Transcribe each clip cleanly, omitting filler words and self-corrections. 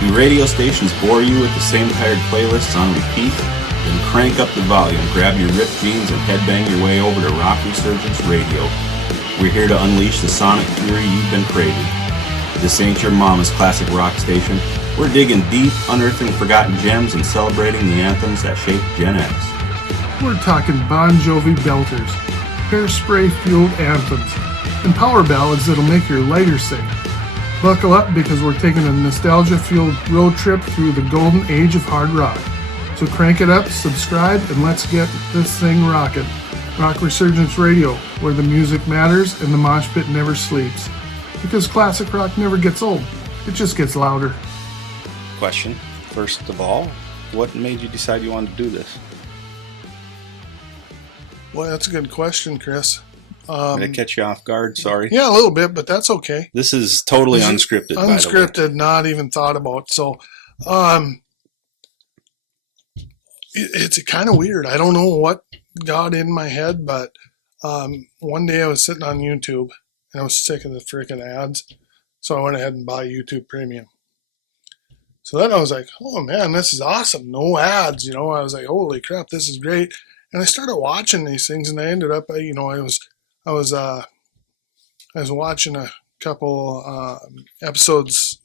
Do radio stations bore you with the same tired playlists on repeat? Then crank up the volume, grab your ripped jeans, and headbang your way over to Rock Resurgence Radio. We're here to unleash the sonic fury you've been craving. This ain't your mama's classic rock station. We're digging deep, unearthing forgotten gems, and celebrating the anthems that shaped Gen X. We're talking Bon Jovi belters, hairspray-fueled anthems, and power ballads that'll make your lighter sing. Buckle up because we're taking a nostalgia-fueled road trip through the golden age of hard rock. So crank it up, subscribe, and let's get this thing rocking. Rock Resurgence Radio, where the music matters and the mosh pit never sleeps. Because classic rock never gets old, it just gets louder. Question, first of all, what made you decide you wanted to do this? Well, that's a good question, Chris. Did I catch you off guard? Sorry. Yeah, a little bit, but that's okay. This is totally unscripted, by the way. Unscripted, not even thought about. So, it's kind of weird. I don't know what got in my head, but one day I was sitting on YouTube and I was sick of the freaking ads. So I went ahead and bought YouTube Premium. So then I was like, oh man, this is awesome. No ads, I was like, holy crap, this is great. And I started watching these things and I ended up, I was watching a couple episodes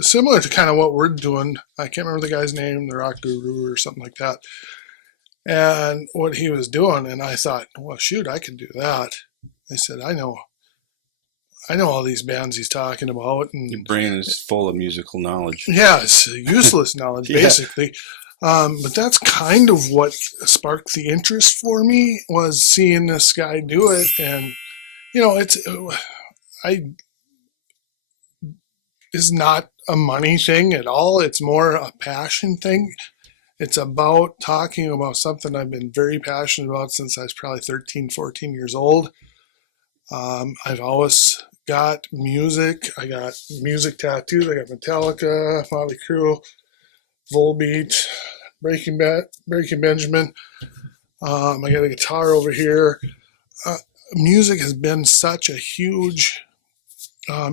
similar to kind of what we're doing. I can't remember the guy's name, the Rock Guru or something like that. And what he was doing, and I thought, well, shoot, I can do that. I said, I know all these bands he's talking about. And your brain is full of musical knowledge. Yeah, it's useless knowledge, basically. But that's kind of what sparked the interest for me, was seeing this guy do it. And, it's not a money thing at all. It's more a passion thing. It's about talking about something I've been very passionate about since I was probably 13, 14 years old. I've always got music. I got music tattoos. I got Metallica, Motley Crue, Volbeat, Breaking Benjamin. I got a guitar over here. Music has been such a huge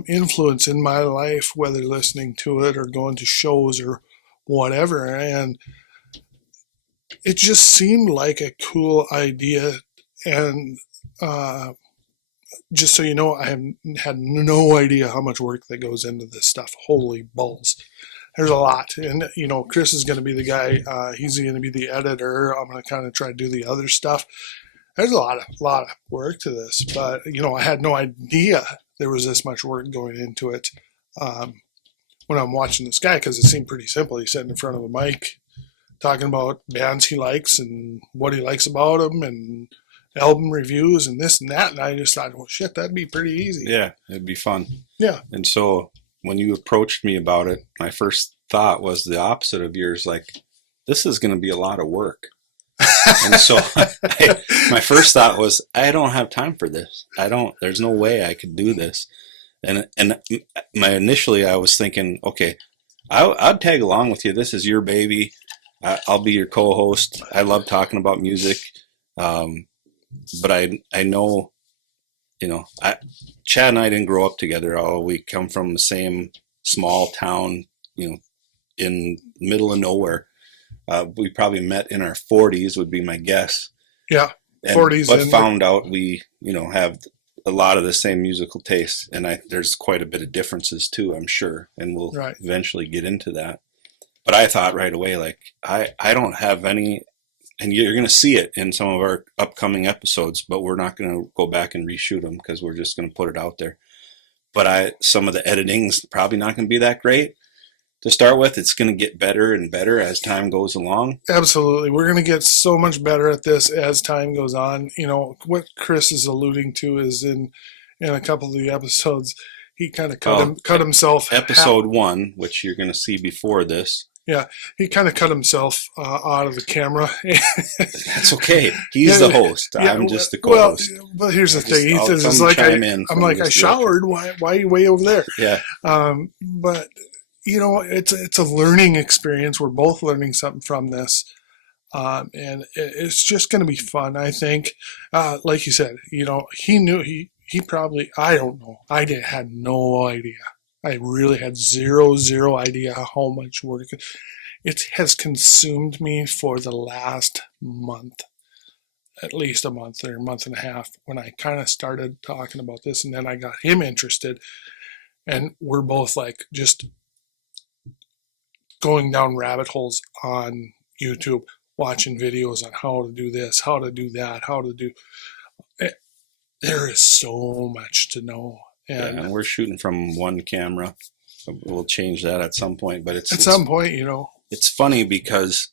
influence in my life, whether listening to it or going to shows or whatever. And it just seemed like a cool idea. And just so you know, I have had no idea how much work that goes into this stuff. Holy balls. There's a lot. And, Chris is going to be the guy. He's going to be the editor. I'm going to kind of try to do the other stuff. There's a lot of work to this. But, I had no idea there was this much work going into it when I'm watching this guy, because it seemed pretty simple. He's sitting in front of a mic talking about bands he likes and what he likes about them and album reviews and this and that. And I just thought, well, shit, that'd be pretty easy. Yeah, it'd be fun. Yeah. And so when you approached me about it, my first thought was the opposite of yours. Like, this is going to be a lot of work. And so my first thought was, I don't have time for this. There's no way I could do this. And initially I was thinking, okay, I'd tag along with you. This is your baby. I'll be your co-host. I love talking about music. But I know, Chad and I didn't grow up together. We come from the same small town, in the middle of nowhere. We probably met in our 40s, would be my guess. Yeah, 40s. But found out we, have a lot of the same musical tastes. And there's quite a bit of differences too, I'm sure. And we'll eventually get into that. But I thought right away, like, I don't have any, and you're going to see it in some of our upcoming episodes, but we're not going to go back and reshoot them because we're just going to put it out there. But some of the editing's probably not going to be that great. To start with, it's going to get better and better as time goes along. Absolutely. We're going to get so much better at this as time goes on. What Chris is alluding to is in a couple of the episodes, he kind of cut himself. Episode 1, which you're going to see before this. Yeah, he kind of cut himself out of the camry. That's okay. He's the host. Yeah, I'm just the co-host. Well, but here's the thing. He says, it's like, I showered. Why are you way over there? Yeah. But it's a learning experience. We're both learning something from this. And it's just going to be fun, I think. Like you said, he knew, he probably, I don't know. I had no idea I really had zero idea how much work it has consumed me for the last month, at least a month or a month and a half, when I kind of started talking about this, and then I got him interested, and we're both like just going down rabbit holes on YouTube, watching videos on how to do this, how to do that, how to do. There is so much to know, and we're shooting from one camera. We'll change that at some point, but at some point, it's funny because,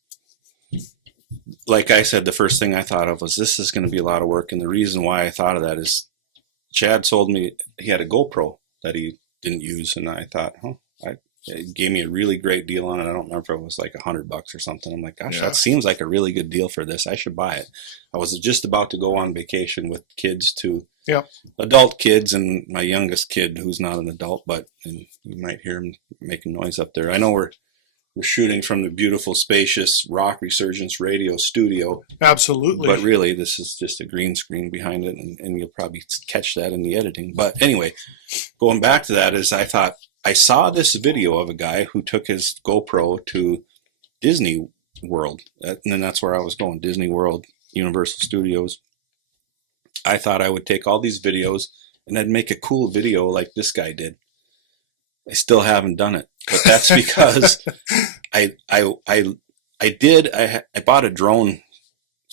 like I said, the first thing I thought of was this is going to be a lot of work, and the reason why I thought of that is Chad told me he had a GoPro that he didn't use, and I thought, it gave me a really great deal on it. I don't remember if it was like $100 or something. I'm like, gosh, that seems like a really good deal for this. I should buy it. I was just about to go on vacation with kids to adult kids, and my youngest kid, who's not an adult, but and you might hear him making noise up there. I know we're shooting from the beautiful, spacious Rock Resurgence Radio studio. Absolutely. But really, this is just a green screen behind it, and you'll probably catch that in the editing. But anyway, going back to that is I thought, I saw this video of a guy who took his GoPro to Disney World, and then that's where I was going, Disney World, Universal Studios. I thought I would take all these videos and I'd make a cool video like this guy did. I still haven't done it, but that's because I bought a drone.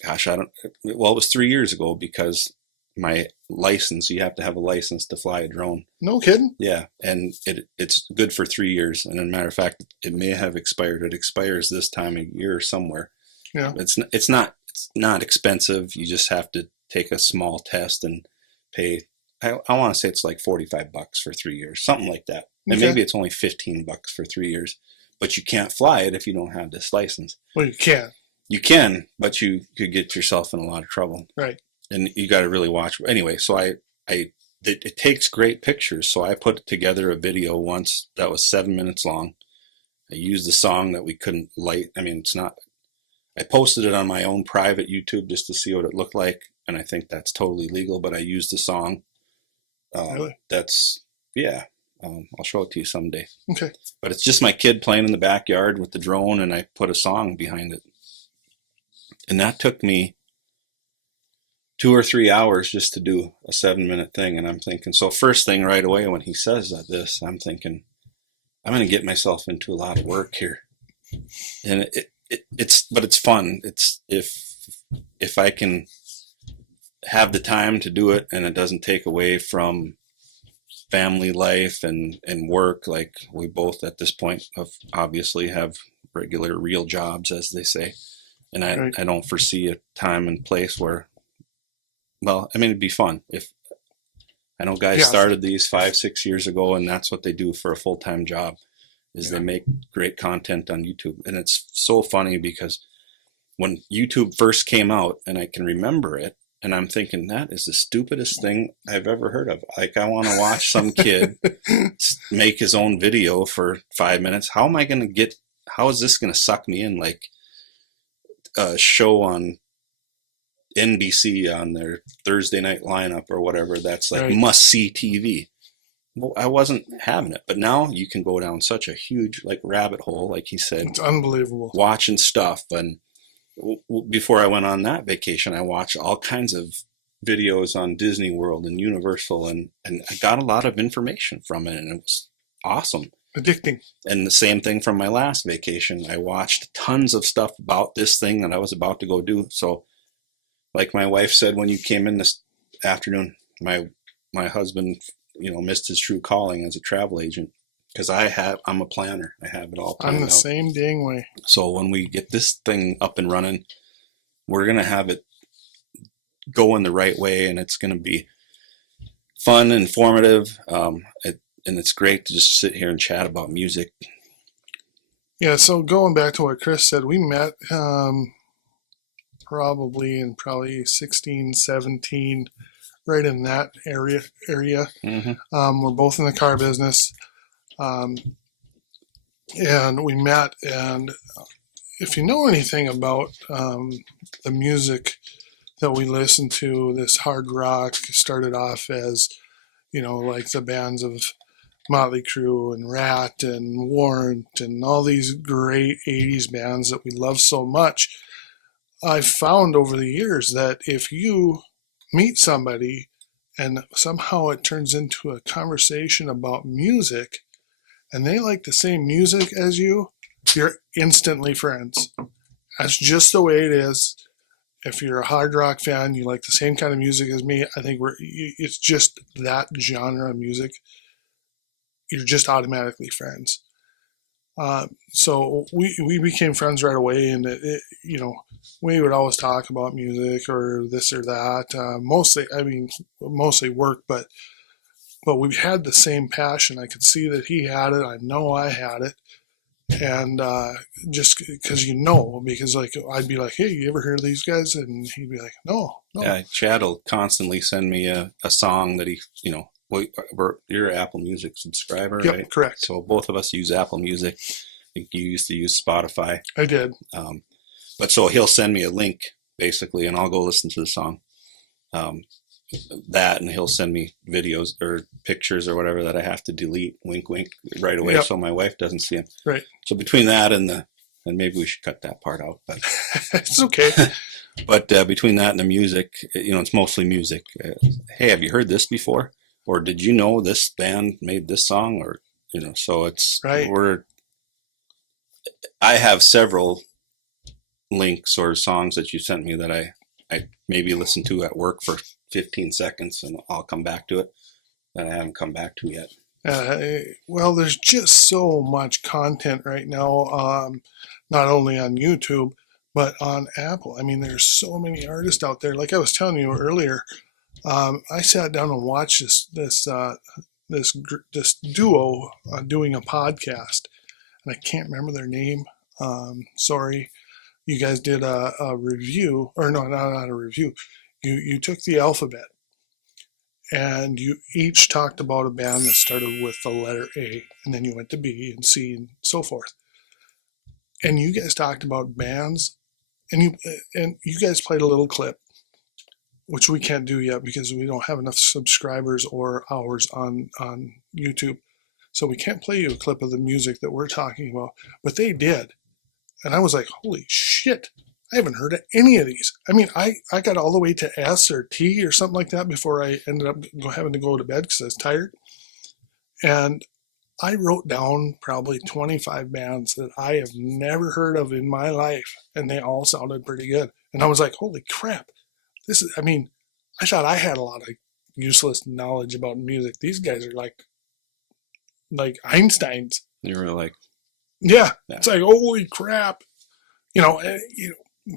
Gosh, it was 3 years ago, because my license, you have to have a license to fly a drone. No kidding? Yeah, and it's good for 3 years, and as a matter of fact, it may have expired. It expires this time of year somewhere. Yeah, it's not expensive. You just have to take a small test and pay. I want to say it's like $45 for 3 years, something like that. And maybe it's only $15 for 3 years, but you can't fly it if you don't have this license. Well, you can. You can, but you could get yourself in a lot of trouble. Right. And you got to really watch. Anyway, so it takes great pictures. So I put together a video once that was 7 minutes long. I used a song that we couldn't light. I mean, I posted it on my own private YouTube just to see what it looked like. And I think that's totally legal, but I used a song. Really? I'll show it to you someday. Okay. But it's just my kid playing in the backyard with the drone, and I put a song behind it. And that took me 2 or 3 hours just to do a 7-minute thing. And I'm thinking, so first thing right away when he says this, I'm thinking, I'm going to get myself into a lot of work here. And it's fun. It's if I can have the time to do it and it doesn't take away from family life and work, like we both at this point obviously have regular real jobs, as they say. And I don't foresee a time and place where, well, I mean, it'd be fun. If I know guys started these 5-6 years ago, and that's what they do for a full-time job, is they make great content on YouTube. And it's so funny because when YouTube first came out, and I can remember it, and I'm thinking, that is the stupidest thing I've ever heard of. Like, I want to watch some kid make his own video for 5 minutes. How is this going to suck me in? Like a show on NBC on their Thursday night lineup or whatever, that's like must-see TV. Well, I wasn't having it. But now you can go down such a huge rabbit hole, like he said. It's unbelievable. Watching stuff. And before I went on that vacation, I watched all kinds of videos on Disney World and Universal, and I got a lot of information from it, and it was awesome. Addicting. And the same thing from my last vacation. I watched tons of stuff about this thing that I was about to go do. So, like my wife said when you came in this afternoon, my husband, missed his true calling as a travel agent, because I'm a planner. I have it all planned out. I'm the same dang way. So when we get this thing up and running, we're going to have it going the right way, and it's going to be fun, informative, and it's great to just sit here and chat about music. Yeah, so going back to what Chris said, we met probably 16, 17, right in that area. Mm-hmm. We're both in the car business. And we met, and if you know anything about the music that we listen to, this hard rock started off as, like the bands of Motley Crue and Rat and Warrant and all these great 80s bands that we love so much, I've found over the years that if you meet somebody and somehow it turns into a conversation about music and they like the same music as you're instantly friends. That's just the way it is. If you're a hard rock fan, you like the same kind of music as me, I think it's just that genre of music. You're just automatically friends. So we became friends right away, and we would always talk about music or this or that. Mostly work, but we had the same passion. I could see that he had it. I know I had it, and just because like I'd be like, hey, you ever heard of these guys? And he'd be like, no. Yeah, Chad will constantly send me a song that you're an Apple Music subscriber, Yep, right? correct. So both of us use Apple Music. I think you used to use Spotify. I did. But so he'll send me a link, basically, and I'll go listen to the song. And he'll send me videos or pictures or whatever that I have to delete, wink, wink, right away, Yep. so my wife doesn't see them. Right. So between that and maybe we should cut that part out, but it's okay. But between that and the music, it's mostly music. Hey, have you heard this before? Or did you know this band made this song? Or, so it's, right. I have several links or songs that you sent me that I maybe listen to at work for 15 seconds and I'll come back to it that I haven't come back to yet. Well, there's just so much content right now, not only on YouTube, but on Apple. I mean, there's so many artists out there. Like I was telling you earlier, I sat down and watched this duo doing a podcast, and I can't remember their name. Sorry. You guys did a review, or no, not a review. You took the alphabet, and you each talked about a band that started with the letter A, and then you went to B and C and so forth. And you guys talked about bands, and you guys played a little clip, which we can't do yet because we don't have enough subscribers or hours on YouTube. So we can't play you a clip of the music that we're talking about, but they did. And I was like, holy shit, I haven't heard of any of these. I mean, I got all the way to S or T or something like that before I ended up having to go to bed because I was tired. And I wrote down probably 25 bands that I have never heard of in my life, and they all sounded pretty good. And I was like, holy crap. I thought I had a lot of useless knowledge about music. These guys are like Einsteins. You were like, yeah. It's like, holy crap.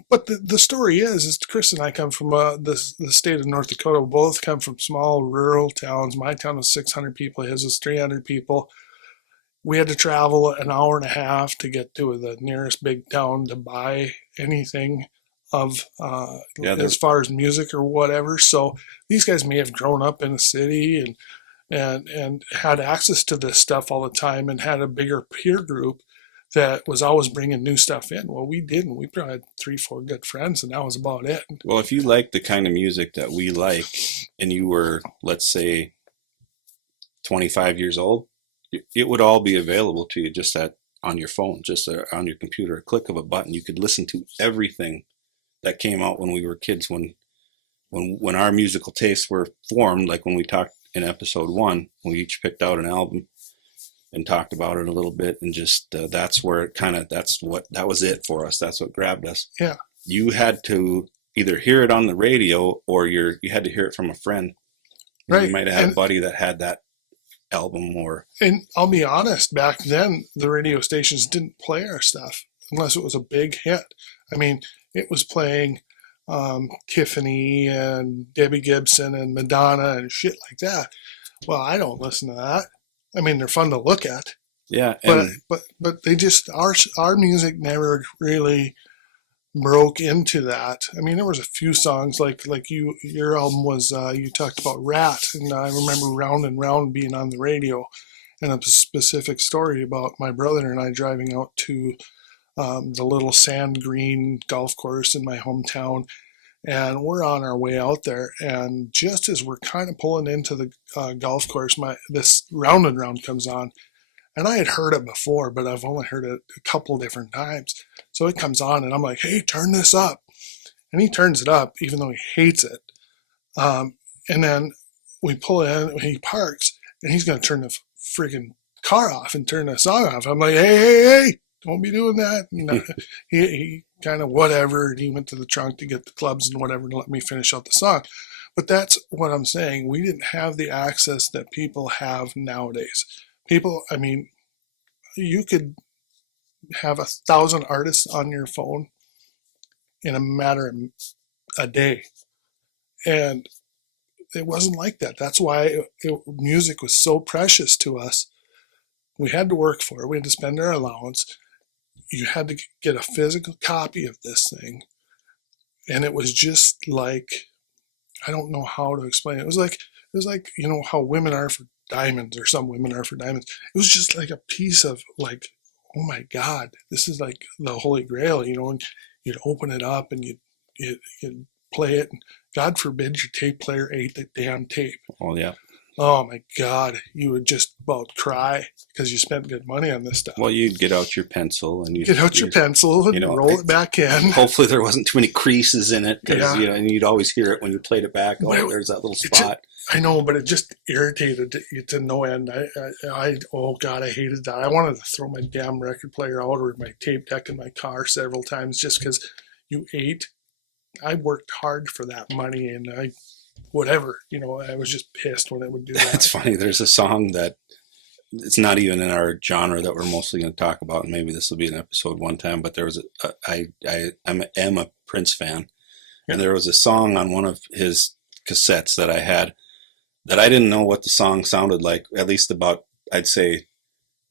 But the story is Chris and I come from the state of North Dakota. We both come from small rural towns. My town was 600 people. His was 300 people. We had to travel an hour and a half to get to the nearest big town to buy anything of as far as music or whatever. So these guys may have grown up in a city and had access to this stuff all the time and had a bigger peer group that was always bringing new stuff in. Well, we didn't. We probably had 3-4 good friends, and that was about it. Well, if you like the kind of music that we like, and you were, let's say, 25 years old, it would all be available to you just on your phone, just on your computer, a click of a button. You could listen to everything that came out when we were kids, when our musical tastes were formed, like when we talked in episode 1, we each picked out an album and talked about it a little bit, and just that's where it that was it for us. That's what grabbed us. Yeah. You had to either hear it on the radio or you had to hear it from a friend. Right. You might have had a buddy that had that album And I'll be honest, back then the radio stations didn't play our stuff unless it was a big hit. I mean, it was playing Tiffany and Debbie Gibson and Madonna and shit like that. Well, I don't listen to that. I mean, they're fun to look at. Yeah, but they just our music never really broke into that. I mean, there was a few songs like your album was you talked about Rat, and I remember Round and Round being on the radio, and a specific story about my brother and I driving out to the little sand green golf course in my hometown, And we're on our way out there, and just as we're kind of pulling into the golf course, this Round and Round comes on, and I had heard it before, but I've only heard it a couple different times. So it comes on, and I'm like, "Hey, turn this up," and he turns it up, even though he hates it. And then we pull in, he parks, and he's going to turn the friggin' car off and turn the song off. I'm like, hey, don't be doing that. And he kind of whatever, and he went to the trunk to get the clubs and whatever to let me finish out the song. But that's what I'm saying. We didn't have the access that people have nowadays. People, I mean, you could have 1,000 artists on your phone in a matter of a day. And it wasn't like that. That's why music was so precious to us. We had to work for it. We had to spend our allowance. You had to get a physical copy of this thing. And it was just like, I don't know how to explain it. It was like, you know, how women are for diamonds, or some women are for diamonds. It was just like a piece of like, oh my God, this is like the Holy Grail, you know, and you'd open it up and you'd play it. And God forbid your tape player ate the damn tape. Oh, yeah. Oh my God, you would just about cry because you spent good money on this stuff. Well, you'd get out your pencil and get out your pencil and you know, roll it back in. Hopefully there wasn't too many creases in it, because Yeah. you know, and you'd always hear it when you played it back. Oh, Well, there's that little spot. I know, but it just irritated you to no end. Oh God, I hated that. I wanted to throw my damn record player out or my tape deck in my car several times just because you ate. I worked hard for that money, and whatever, you know, I was just pissed when it would do that. It's funny. There's a song that it's not even in our genre that we're mostly going to talk about, and maybe this will be an episode one time. But there was I am a Prince fan, and there was a song on one of his cassettes that I had that I didn't know what the song sounded like. At least about, I'd say,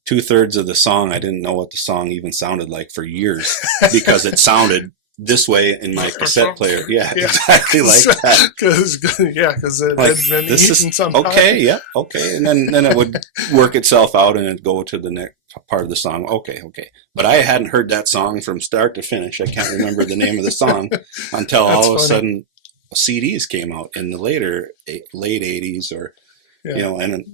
2/3 of the song, I didn't know what the song even sounded like for years, because it sounded this way in my cassette player. Yeah, exactly like that. Because it had been eaten sometime. Okay. And then it would work itself out, and it'd go to the next part of the song. Okay. But I hadn't heard that song from start to finish. I can't remember the name of the song until all of a sudden CDs came out in the late 80s, or you know, and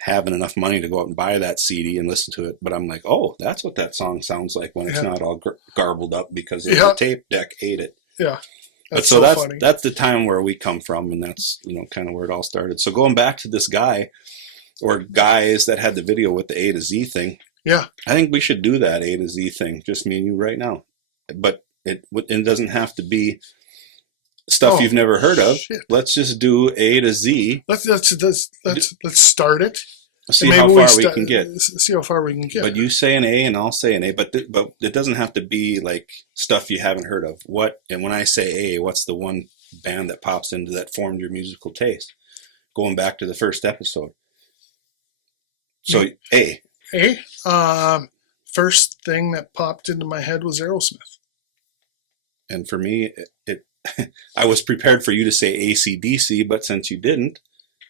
having enough money to go out and buy that CD and listen to it. But I'm like, oh, that's what that song sounds like when it's not all garbled up because the tape deck ate it. Yeah. That's so that's the time where we come from, and that's, you know, kind of where it all started. So going back to this guy or guys that had the video with the A to Z thing. Yeah. I think we should do that A to Z thing, just me and you right now. But it doesn't have to be stuff you've never heard of. Shit. Let's just do A to Z. Let's start it. See how far we can get. See how far we can get. But you say an A and I'll say an A. But it doesn't have to be like stuff you haven't heard of. And when I say A, what's the one band that pops into that formed your musical taste? Going back to the first episode. So A. First thing that popped into my head was Aerosmith. And for me, I was prepared for you to say AC/DC, but since you didn't,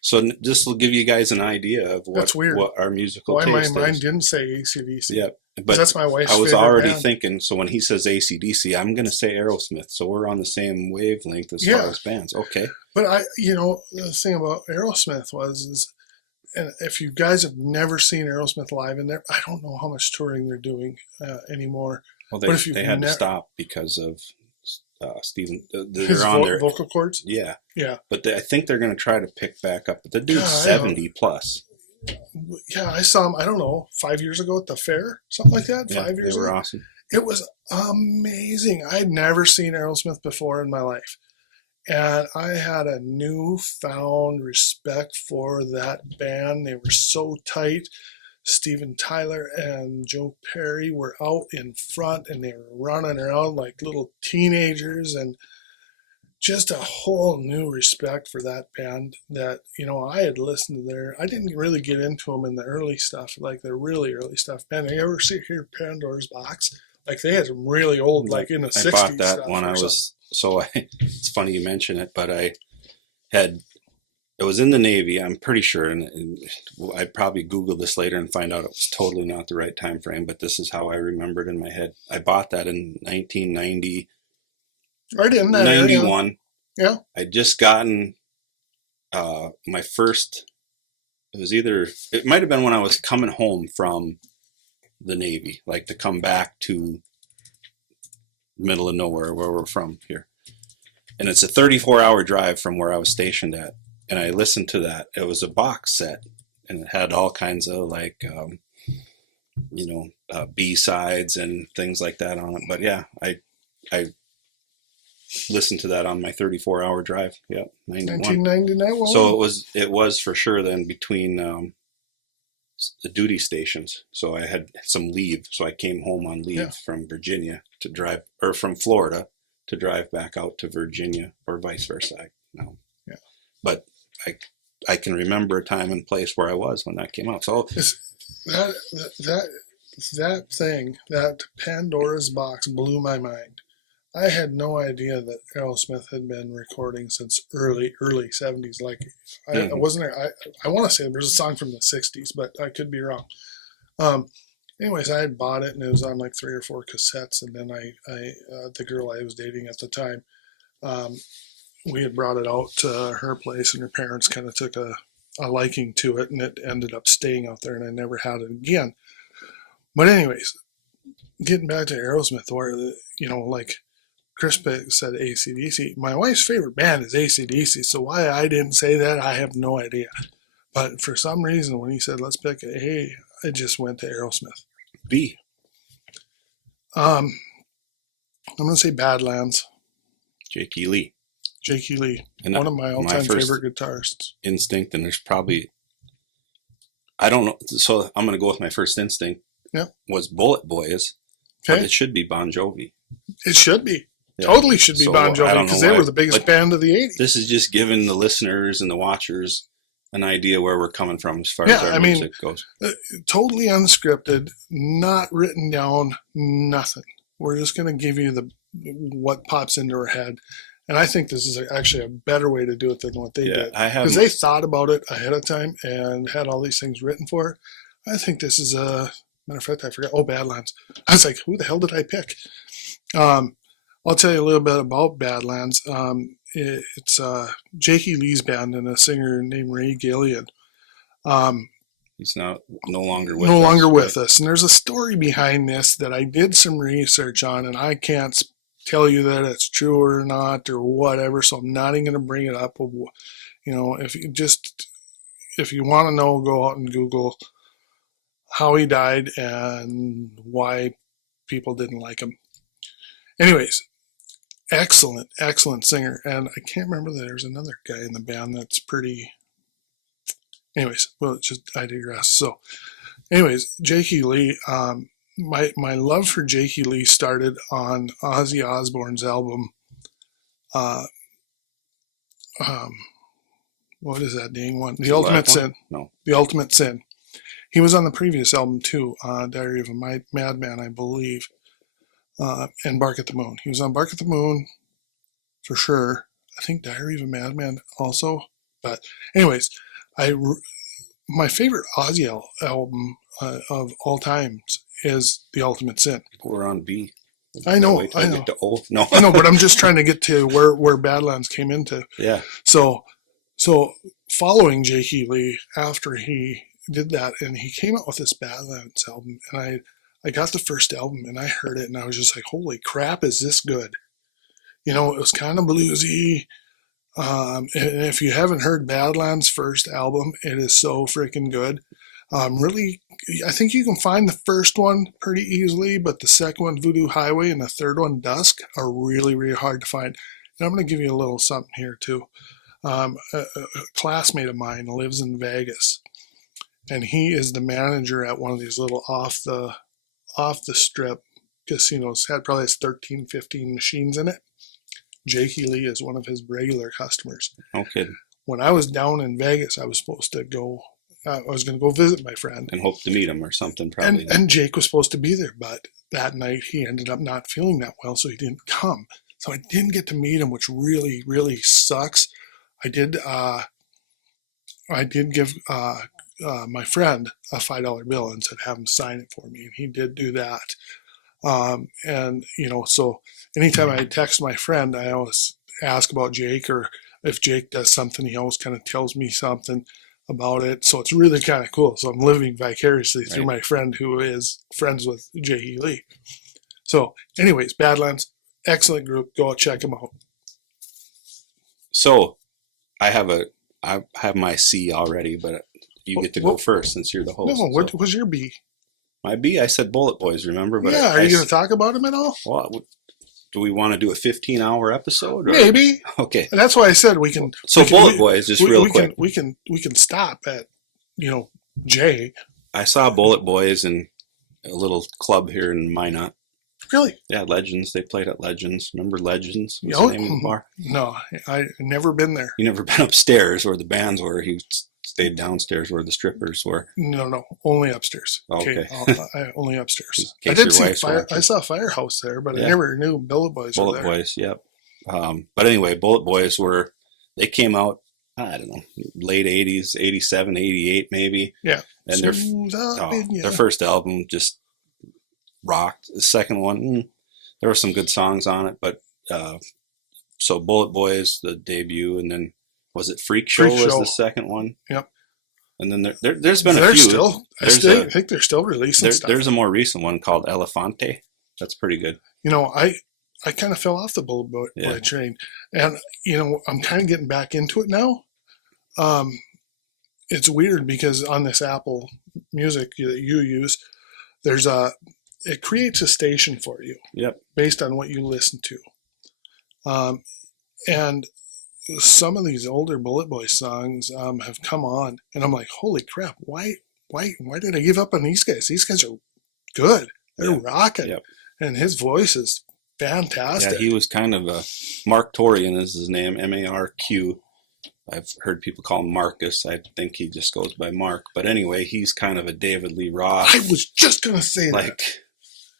so this will give you guys an idea of what our musical taste is. Mine didn't say AC/DC. Yeah, but that's my wife's I was favorite already band. thinking, so when he says AC/DC, I'm going to say Aerosmith. So we're on the same wavelength as far as bands. Okay. But the thing about Aerosmith is, and if you guys have never seen Aerosmith live in there, I don't know how much touring they're doing anymore. Well, they had to stop because of Steven, his on their vocal cords. Yeah. But I think they're going to try to pick back up. But the dude's 70 plus. Yeah, I saw him. I don't know, 5 years ago at the fair, something like that. 5 years ago. They were awesome. It was amazing. I had never seen Aerosmith before in my life, and I had a newfound respect for that band. They were so tight. Steven Tyler and Joe Perry were out in front, and they were running around like little teenagers, and just a whole new respect for that band that, I had listened to I didn't really get into them in the early stuff, like the really early stuff. Man, you ever hear Pandora's Box? Like they had some really old, like in the 60s. I bought that when I was, it's funny you mention it, but it was in the Navy, I'm pretty sure, and I'd probably Google this later and find out it was totally not the right time frame, but this is how I remember it in my head. I bought that in 1990. Right in that 91, Yeah. I'd just gotten my first. It might have been when I was coming home from the Navy, like to come back to middle of nowhere where we're from here. And it's a 34-hour drive from where I was stationed at. And I listened to that. It was a box set, and it had all kinds of like, B-sides and things like that on it. But yeah, I listened to that on my 34-hour drive. Yeah, 91. 1999. Well, So it was for sure then between the duty stations. So I had some leave. So I came home on leave from Virginia to drive, or from Florida to drive back out to Virginia, or vice versa. No. Yeah. But I can remember a time and place where I was when that came out. So that thing, that Pandora's box blew my mind. I had no idea that Aerosmith had been recording since early 70s. Like, I wasn't. I want to say there's a song from the 60s, but I could be wrong. Anyways, I had bought it and it was on like 3 or 4 cassettes, and then the girl I was dating at the time, we had brought it out to her place, and her parents kind of took a liking to it, and it ended up staying out there, and I never had it again. But anyways, getting back to Aerosmith, where like Chris said AC/DC. My wife's favorite band is AC/DC, so why I didn't say that, I have no idea. But for some reason, when he said, let's pick A, I just went to Aerosmith. B. I'm going to say Badlands. Jakey Lee. Jakey Lee. And one of my all-time favorite guitarists. Instinct, and there's probably, I don't know, so I'm going to go with my first instinct. Yeah. Was Bullet Boys. Okay. But it should be Bon Jovi. It should be. Yeah. Totally should be Bon Jovi, because they were the biggest band of the 80s. This is just giving the listeners and the watchers an idea where we're coming from as far as our music goes. Totally unscripted, not written down, nothing. We're just going to give you what pops into our head. And I think this is actually a better way to do it than what they did. Because they thought about it ahead of time and had all these things written for it. I think this is matter of fact, I forgot. Oh, Badlands. I was like, who the hell did I pick? I'll tell you a little bit about Badlands. It's Jakey Lee's band and a singer named Ray Gillian. He's no longer with us. And there's a story behind this that I did some research on, and I can't tell you that it's true or not or whatever, so I'm not even going to bring it up. If you want to know, go out and Google how he died and why people didn't like him. Anyways, excellent singer. And I can't remember that there's another guy in the band that's pretty. Anyways, well, I digress. So, anyways, Jakey Lee. My love for Jakey Lee started on Ozzy Osbourne's album. What is that dang one? The Ultimate Sin. No. The Ultimate Sin. He was on the previous album too, Diary of a Madman, I believe, and Bark at the Moon. He was on Bark at the Moon for sure. I think Diary of a Madman also. But anyways, my favorite Ozzy album of all times is The Ultimate Sin. We're on B. I know. Get to O. No. I know, but I'm just trying to get to where Badlands came into. Yeah. So following Jakey Lee after he did that, and he came out with this Badlands album, and I got the first album and I heard it and I was just like, holy crap, is this good? It was kind of bluesy. And if you haven't heard Badlands' first album, it is so freaking good. Really, I think you can find the first one pretty easily, but the second one, Voodoo Highway, and the third one, Dusk, are really, really hard to find. And I'm going to give you a little something here too. A classmate of mine lives in Vegas, and he is the manager at one of these little off the strip casinos. Probably has 13, 15 machines in it. Jakey Lee is one of his regular customers. Okay. When I was down in Vegas, I was supposed to go. I was going to go visit my friend and hope to meet him or something. Probably. And Jake was supposed to be there, but that night he ended up not feeling that well, so he didn't come. So I didn't get to meet him, which really, really sucks. I did give my friend a $5 bill and said, have him sign it for me. And he did do that. So anytime I text my friend, I always ask about Jake, or if Jake does something, he always kind of tells me something about it. So it's really kind of cool. So I'm living vicariously through my friend who is friends with J.E. Lee. So anyways, Badlands, excellent group. Go check them out. So I have my C already, but you get to go first since you're the host. No, what was your B? My B, I said Bullet Boys, remember? But yeah, are you going to talk about them at all? Well, do we want to do a 15-hour episode? Or? Maybe. Okay. And that's why I said we can. So Bullet Boys, just real quick. We can stop at, J. I saw Bullet Boys in a little club here in Minot. Really? Yeah, Legends. They played at Legends. Remember Legends? What's the name of the bar? No, I've never been there. You never been upstairs where the bands were. He stayed downstairs where the strippers were. No, only upstairs. Okay. Only upstairs. I did see I saw Firehouse there, but I never knew Bullet Boys were there. Bullet Boys, yep. But anyway, Bullet Boys they came out, I don't know, late 80s, 87, 88 maybe. Yeah. And their first album just rocked. The second one, there were some good songs on it, but so Bullet Boys, the debut, and then was it Freak Show was the second one? Yep. And then there's been a few. I think they're still releasing stuff. There's a more recent one called Elefante. That's pretty good. I kind of fell off the Bullet Boy train, and I'm kind of getting back into it now. It's weird because on this Apple Music that you use, it creates a station for you. Yep. Based on what you listen to, and some of these older Bullet Boy songs have come on, and I'm like, holy crap! Why did I give up on these guys? These guys are good. They're rocking, and his voice is fantastic. Yeah, he was kind of a Mark Torian is his name, Marq. I've heard people call him Marcus. I think he just goes by Mark. But anyway, he's kind of a David Lee Roth. I was just gonna say that.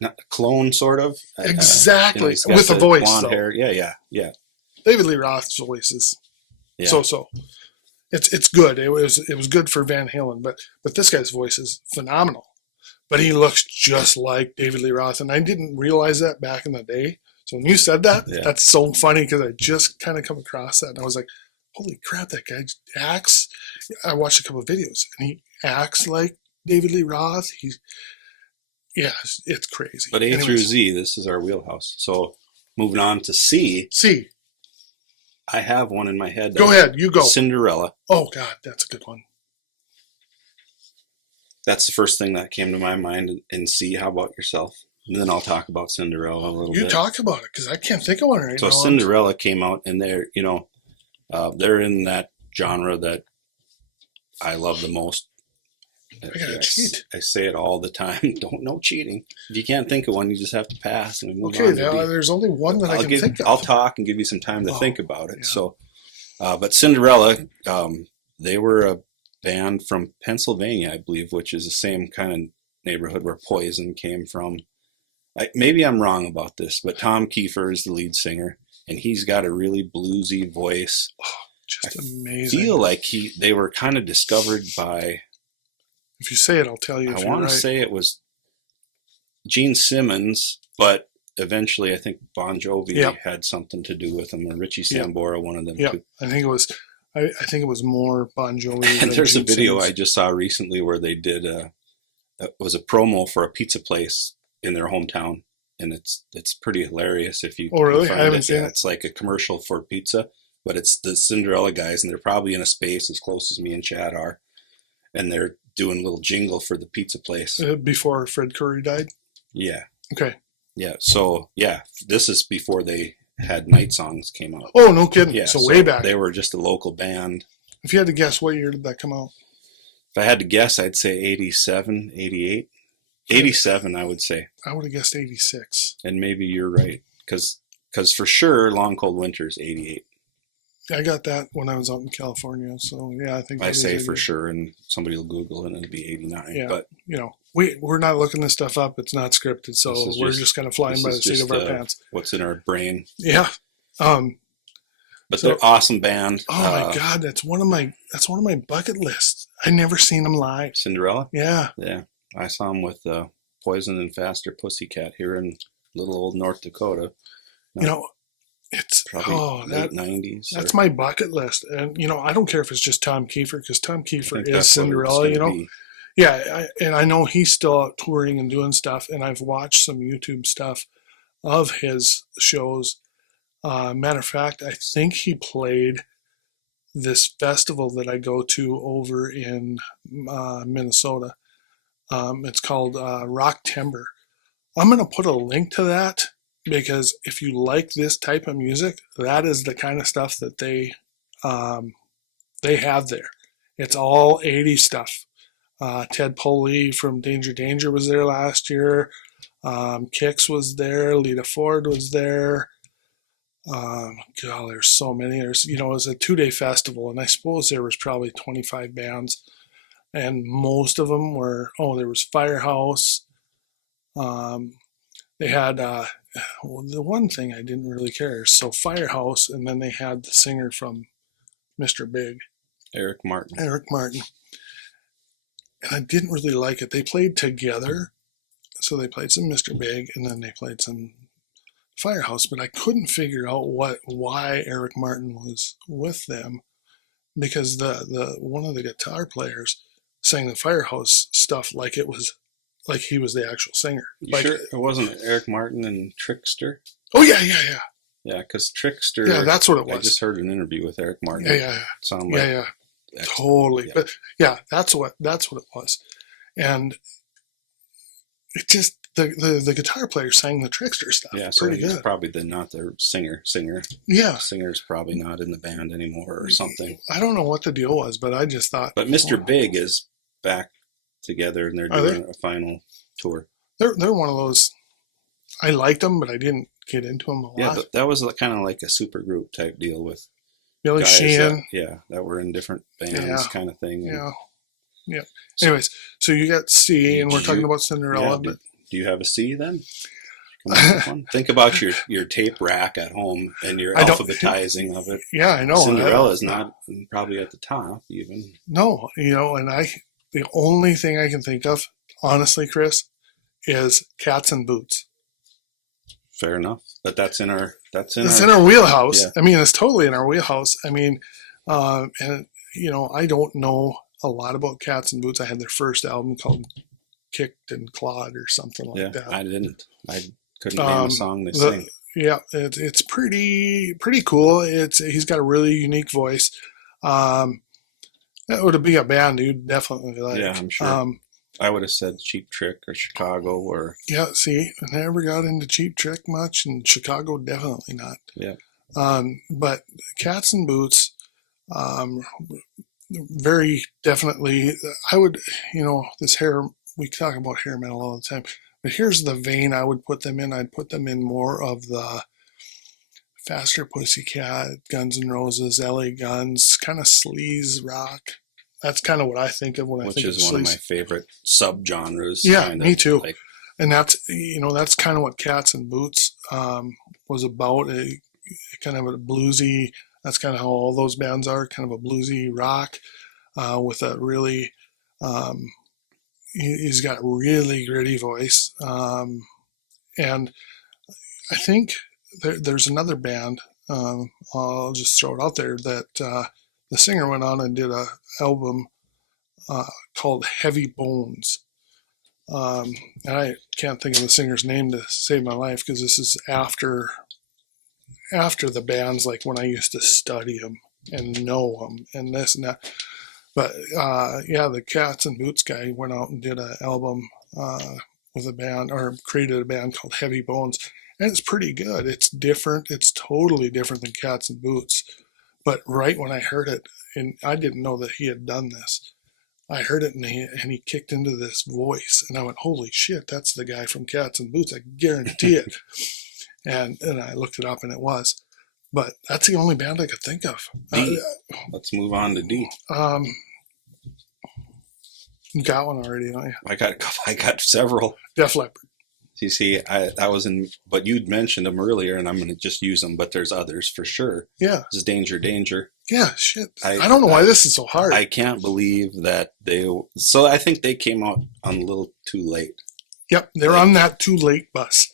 Not a clone, sort of. Exactly, with a voice, blonde hair. Yeah. David Lee Roth's voice is so. It's good. It was good for Van Halen, but this guy's voice is phenomenal. But he looks just like David Lee Roth, and I didn't realize that back in the day. So when you said that, that's so funny because I just kind of come across that, and I was like, holy crap, that guy acts. I watched a couple of videos, and he acts like David Lee Roth. It's crazy. But A through Z, this is our wheelhouse. So moving on to C. I have one in my head. Go ahead, you go. Cinderella. Oh, God, that's a good one. That's the first thing that came to my mind. And C, how about yourself? And then I'll talk about Cinderella a little bit. You talk about it, because I can't think of one right now. So Cinderella came out, and they're in that genre that I love the most. I gotta cheat. I say it all the time. No cheating. If you can't think of one, you just have to pass and move on. Okay, now there's only one that I can think of. I'll talk and give you some time to think about it. Yeah. So, but Cinderella, they were a band from Pennsylvania, I believe, which is the same kind of neighborhood where Poison came from. Maybe I'm wrong about this, but Tom Kiefer is the lead singer, and he's got a really bluesy voice. Oh, just amazing. I feel like they were kind of discovered by... If you say it, I'll tell you if you're right. I want to say it was Gene Simmons, but eventually I think Bon Jovi had something to do with him, or Richie Sambora, one of them. Yeah, I think it was more Bon Jovi. And there's a video I just saw recently where they did it was a promo for a pizza place in their hometown, and it's pretty hilarious if you. Oh, really? I haven't seen it. It's like a commercial for pizza, but it's the Cinderella guys, and they're probably in a space as close as me and Chad are, and they're doing a little jingle for the pizza place. Before Fred Curry died? Yeah. Okay. Yeah. So, this is before they had Night Songs came out. Oh, no kidding. Yeah. So way back. They were just a local band. If you had to guess, what year did that come out? If I had to guess, I'd say 87, 88. 87, I would say. I would have guessed 86. And maybe you're right. Because for sure, Long Cold Winter is 88. I got that when I was out in California, so I think I say for sure, and somebody will Google it, and it'll be 89. Yeah, but we're not looking this stuff up; it's not scripted, so we're just kind of flying by the seat of our pants. What's in our brain? Yeah. But they're awesome band. Oh my God, that's one of my bucket lists. I never seen them live. Cinderella. Yeah. Yeah, I saw them with Poison and Faster Pussycat here in little old North Dakota. It's Probably late 90s. that's my bucket list. And I don't care if it's just Tom Kiefer, because Tom I Kiefer think is that's what it's Cinderella. going to be. Yeah, and I know he's still out touring and doing stuff, and I've watched some YouTube stuff of his shows. Matter of fact, I think he played this festival that I go to over in Minnesota. It's called Rock Timber. I'm going to put a link to that, because if you like this type of music, that is the kind of stuff that they have there. It's all 80s stuff. Ted Poley from Danger Danger was there last year. Kix was there. Lita Ford was there. God, there's so many. It was a 2-day festival, and I suppose there was probably 25 bands, and most of them were. There was Firehouse. They had the one thing I didn't really care. So Firehouse, and then they had the singer from Mr. Big, Eric Martin. And I didn't really like it. They played together, so they played some Mr. Big, and then they played some Firehouse. But I couldn't figure out why Eric Martin was with them, because the one of the guitar players sang the Firehouse stuff like he was the actual singer. You sure it wasn't Eric Martin and Trickster? Oh yeah. Yeah, because Trickster. Yeah, that's what it was. I just heard an interview with Eric Martin. Yeah. Sound like Yeah. Totally. Yeah. But yeah, that's what it was. And it just the guitar player sang the Trickster stuff. Yeah, so pretty he's good. probably not the singer. Yeah. Singer's probably not in the band anymore or something. I don't know what the deal was, but I just thought. But Mr. Big is back together, and they're doing a final tour. They're one of those. I liked them, but I didn't get into them a lot. Yeah, that was kind of like a super group type deal with Billy guys Sheehan. that were in different bands, kind of thing. Yeah. Anyways, so you got C, and we're talking about Cinderella. Do you have a C then? Come on, with one. Think about your tape rack at home and your alphabetizing of it. Yeah, I know. Cinderella is not probably at the top even. No, and the only thing I can think of, honestly, Chris, is Cats and Boots. Fair enough, but it's in our wheelhouse. Yeah. I mean, it's totally in our wheelhouse. I mean, and I don't know a lot about Cats and Boots. I had their first album called Kicked and Clawed or something like that. I didn't. I couldn't name a song they sing. Yeah, it's pretty cool. He's got a really unique voice. That would be a band you'd definitely like. Yeah, I'm sure. I would have said Cheap Trick or Chicago or. Yeah, see, I never got into Cheap Trick much, and Chicago definitely not. Yeah. But Cats and Boots, very definitely. I would, this hair. We talk about hair metal all the time, but here's the vein I would put them in. I'd put them in more of the Faster Pussycat, Guns N' Roses, LA Guns, kind of sleaze rock. That's kind of what I think of when I think of sleaze. Which is one of my favorite subgenres. Yeah, me too. And that's that's kind of what Cats and Boots was about. Kind of a bluesy. That's kind of how all those bands are. Kind of a bluesy rock with a really. He's got a really gritty voice, and I think there's another band. I'll just throw it out there that the singer went on and did an album called Heavy Bones. And I can't think of the singer's name to save my life, because this is after the bands, like when I used to study them and know them and this and that. But the Cats and Boots guy went out and did an album with a band, or created a band called Heavy Bones, and it's pretty good. It's different. It's totally different than Cats and Boots. But right when I heard it, and I didn't know that he had done this, I heard it and he kicked into this voice, and I went, "Holy shit, that's the guy from Cats and Boots! I guarantee it." and I looked it up, and it was. But that's the only band I could think of. D. Let's move on to D. You got one already, don't you? I got several. Def Leppard. You see, I was in, but you'd mentioned them earlier, and I'm going to just use them. But there's others for sure. Yeah. This is Danger. Yeah, shit. I don't know why this is so hard. I can't believe that I think they came out on a little too late. Yep, they're on that too late bus.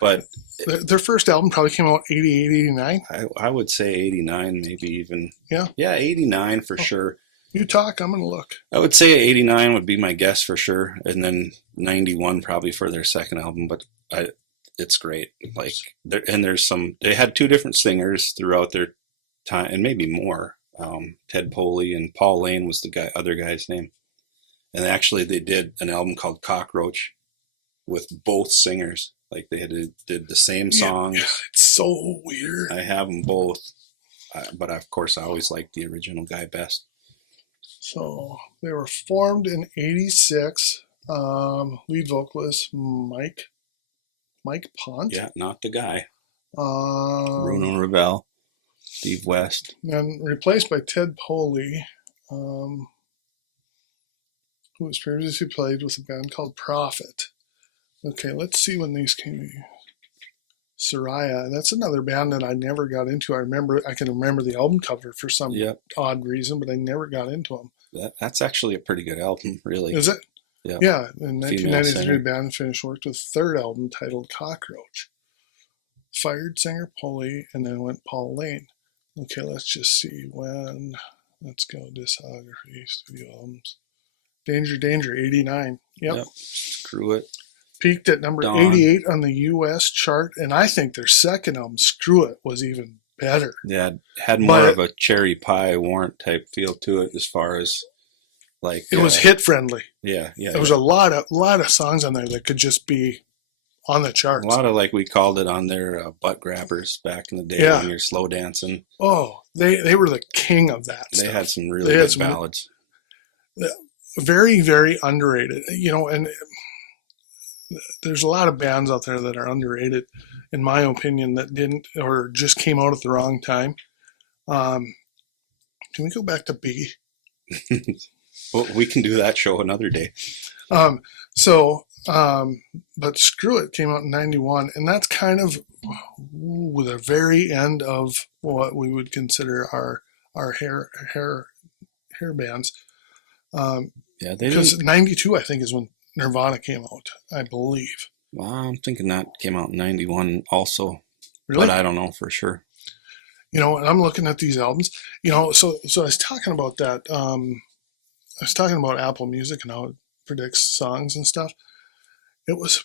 But Their first album probably came out 80, 89. I would say 89, maybe even. Yeah. Yeah, 89 for sure. You talk, I'm going to look. I would say 89 would be my guess for sure. And then 91 probably for their second album. But it's great. Like, they had two different singers throughout their time, and maybe more. Ted Poley and Paul Lane was the other guy's name. And actually they did an album called Cockroach with both singers. Like they did the same songs. Yeah, it's so weird. I have them both, but of course I always liked the original guy best. So they were formed in '86. Lead vocalist Mike Pont. Yeah, not the guy. Bruno Bruno Ravel, Steve West, and replaced by Ted Poley, who was previously played with a band called Prophet. Okay, let's see when these came. Soraya, that's another band that I never got into. I can remember the album cover for some odd reason, but I never got into them. That's actually a pretty good album, really. Is it? Yeah. Yeah, in 1993, band finished worked with third album titled Cockroach. Fired singer Poley, and then went Paul Lane. Okay, let's just see when. Let's go discography, studio albums. Danger, 89. Yep. Screw It. Peaked at number 88 on the U.S. chart, and I think their second album, Screw It, was even better. Yeah, had more of a cherry pie warrant type feel to it, as far as like it was hit friendly. Yeah. There was a lot of songs on there that could just be on the charts. A lot of, like we called it on their butt grabbers back in the day when you're slow dancing. Oh, they were the king of that. They had some really good ballads. Very, very underrated. And there's a lot of bands out there that are underrated, in my opinion, that didn't or just came out at the wrong time. Can we go back to B? Well, we can do that show another day. But Screw It came out in 91, and that's kind of the very end of what we would consider our hair bands. Because 92, I think, is when Nirvana came out, I believe. Well, I'm thinking that came out in 91 also. Really? But I don't know for sure. And I'm looking at these albums, so I was talking about that. I was talking about Apple Music and how it predicts songs and stuff. It was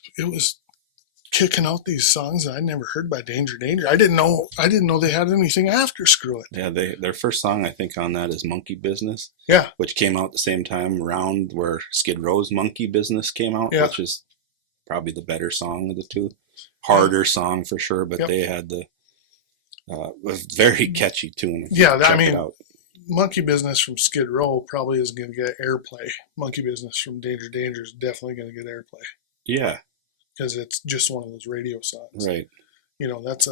kicking out these songs that I'd never heard by Danger. I didn't know they had anything after Screw It. Yeah, their first song I think on that is Monkey Business. Yeah, which came out the same time around where Skid Row's Monkey Business came out, which is probably the better song of the two. Harder song for sure, but they had the was very catchy tune. Monkey Business from Skid Row probably isn't going to get airplay. Monkey Business from Danger is definitely going to get airplay. Yeah. Because it's just one of those radio songs. Right. That's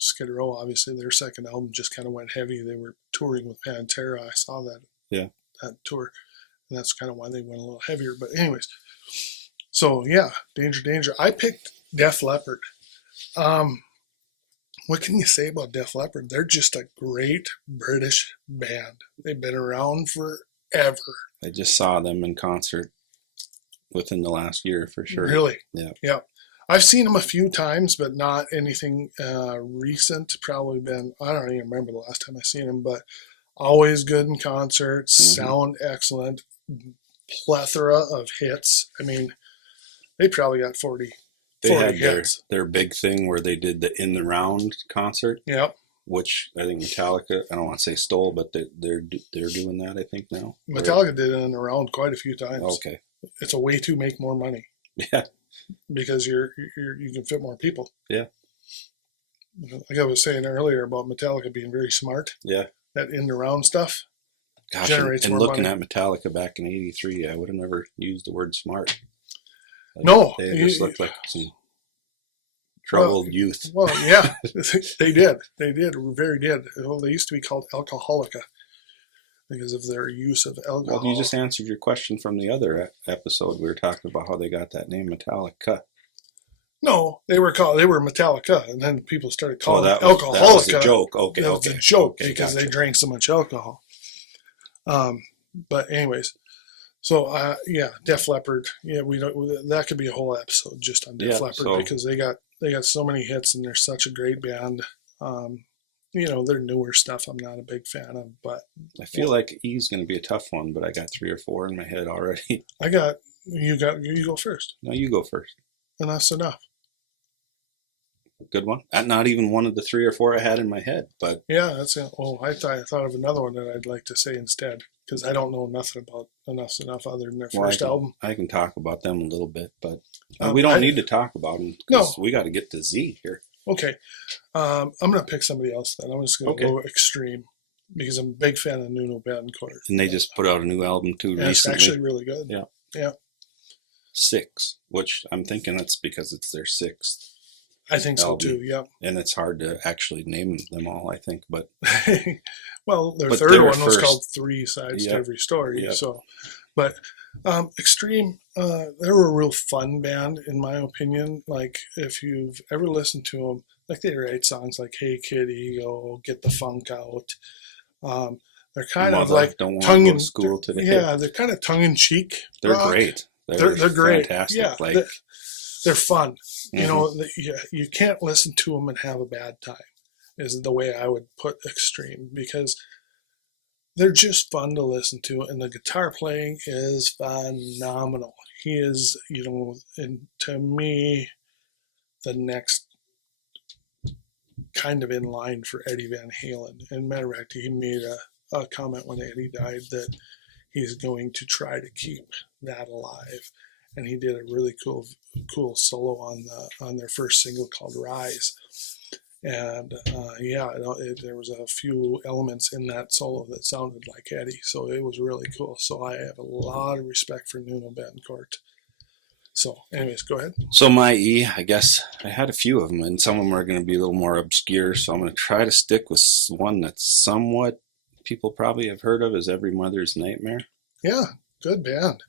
Skid Row, obviously, their second album just kind of went heavy. They were touring with Pantera. I saw that. Yeah. That tour. And that's kind of why they went a little heavier. But anyways. So, yeah, Danger. I picked Def Leppard. What can you say about Def Leppard? They're just a great British band. They've been around forever. I just saw them in concert within the last year for sure. Really? Yeah. Yeah. I've seen them a few times, but not anything recent. Probably been, I don't even remember the last time I seen them, but always good in concerts, sound excellent, plethora of hits. I mean, they probably got 40 They had their big thing where they did the In the Round concert. Yep. Which I think Metallica, I don't want to say stole, but they're doing that, I think, now. Metallica did it in the round quite a few times. Okay. It's a way to make more money. Yeah. Because you can fit more people. Yeah. Like I was saying earlier about Metallica being very smart. Yeah. That in the round stuff. Gosh, generates and more looking money. At Metallica back in '83, I would have never used the word smart. No. They just looked like some troubled youth. Well, yeah, they did. They very did. Well, they used to be called Alcoholica because of their use of alcohol. Well, you just answered your question from the other episode. We were talking about how they got that name Metallica. No, they were Metallica, and then people started calling it Alcoholica. That was a joke. Okay, that was a joke because they drank so much alcohol. But anyways, so yeah, Def Leppard. Yeah, that could be a whole episode just on Def Leppard because they got they got so many hits, and they're such a great band. Their newer stuff I'm not a big fan of, but I feel like E's going to be a tough one, but I got 3 or 4 in my head already. You go first. No, you go first. Enough's enough. Good one. Not even one of the 3 or 4 I had in my head, but Yeah, that's it. Oh, I thought of another one that I'd like to say instead, because I don't know nothing about Enough's Enough other than their first album. I can talk about them a little bit, but we don't need to talk about them because we got to get to Z here. Okay. I'm going to pick somebody else then. I'm just going to go extreme because I'm a big fan of Nuno Bettencourt. And they just put out a new album too recently. It's actually really good. Yeah. 6, which I'm thinking that's because it's their 6th. I think album. So too, yeah. And it's hard to actually name them all, I think. But well, their third one was called 3 Sides to Every Story. Yep. So, but Extreme, they were a real fun band in my opinion. Like if you've ever listened to them, like they write songs like "Hey Kitty, go get the funk out." They're kind of like tongue in school today. Yeah, they're kind of tongue in cheek. They're great. They're great. Fantastic. Yeah, like they're fun. You can't listen to them and have a bad time, is the way I would put Extreme, because they're just fun to listen to, and the guitar playing is phenomenal. He is, and to me, the next kind of in line for Eddie Van Halen. And matter of fact, he made a comment when Eddie died that he's going to try to keep that alive. And he did a really cool solo on their first single called Rise. And there was a few elements in that solo that sounded like Eddie, so it was really cool. So I have a lot of respect for Nuno Bettencourt. So anyways, go ahead. So my E, I guess I had a few of them, and some of them are going to be a little more obscure, so I'm going to try to stick with one that's somewhat people probably have heard of, is Every Mother's Nightmare. Yeah, good band.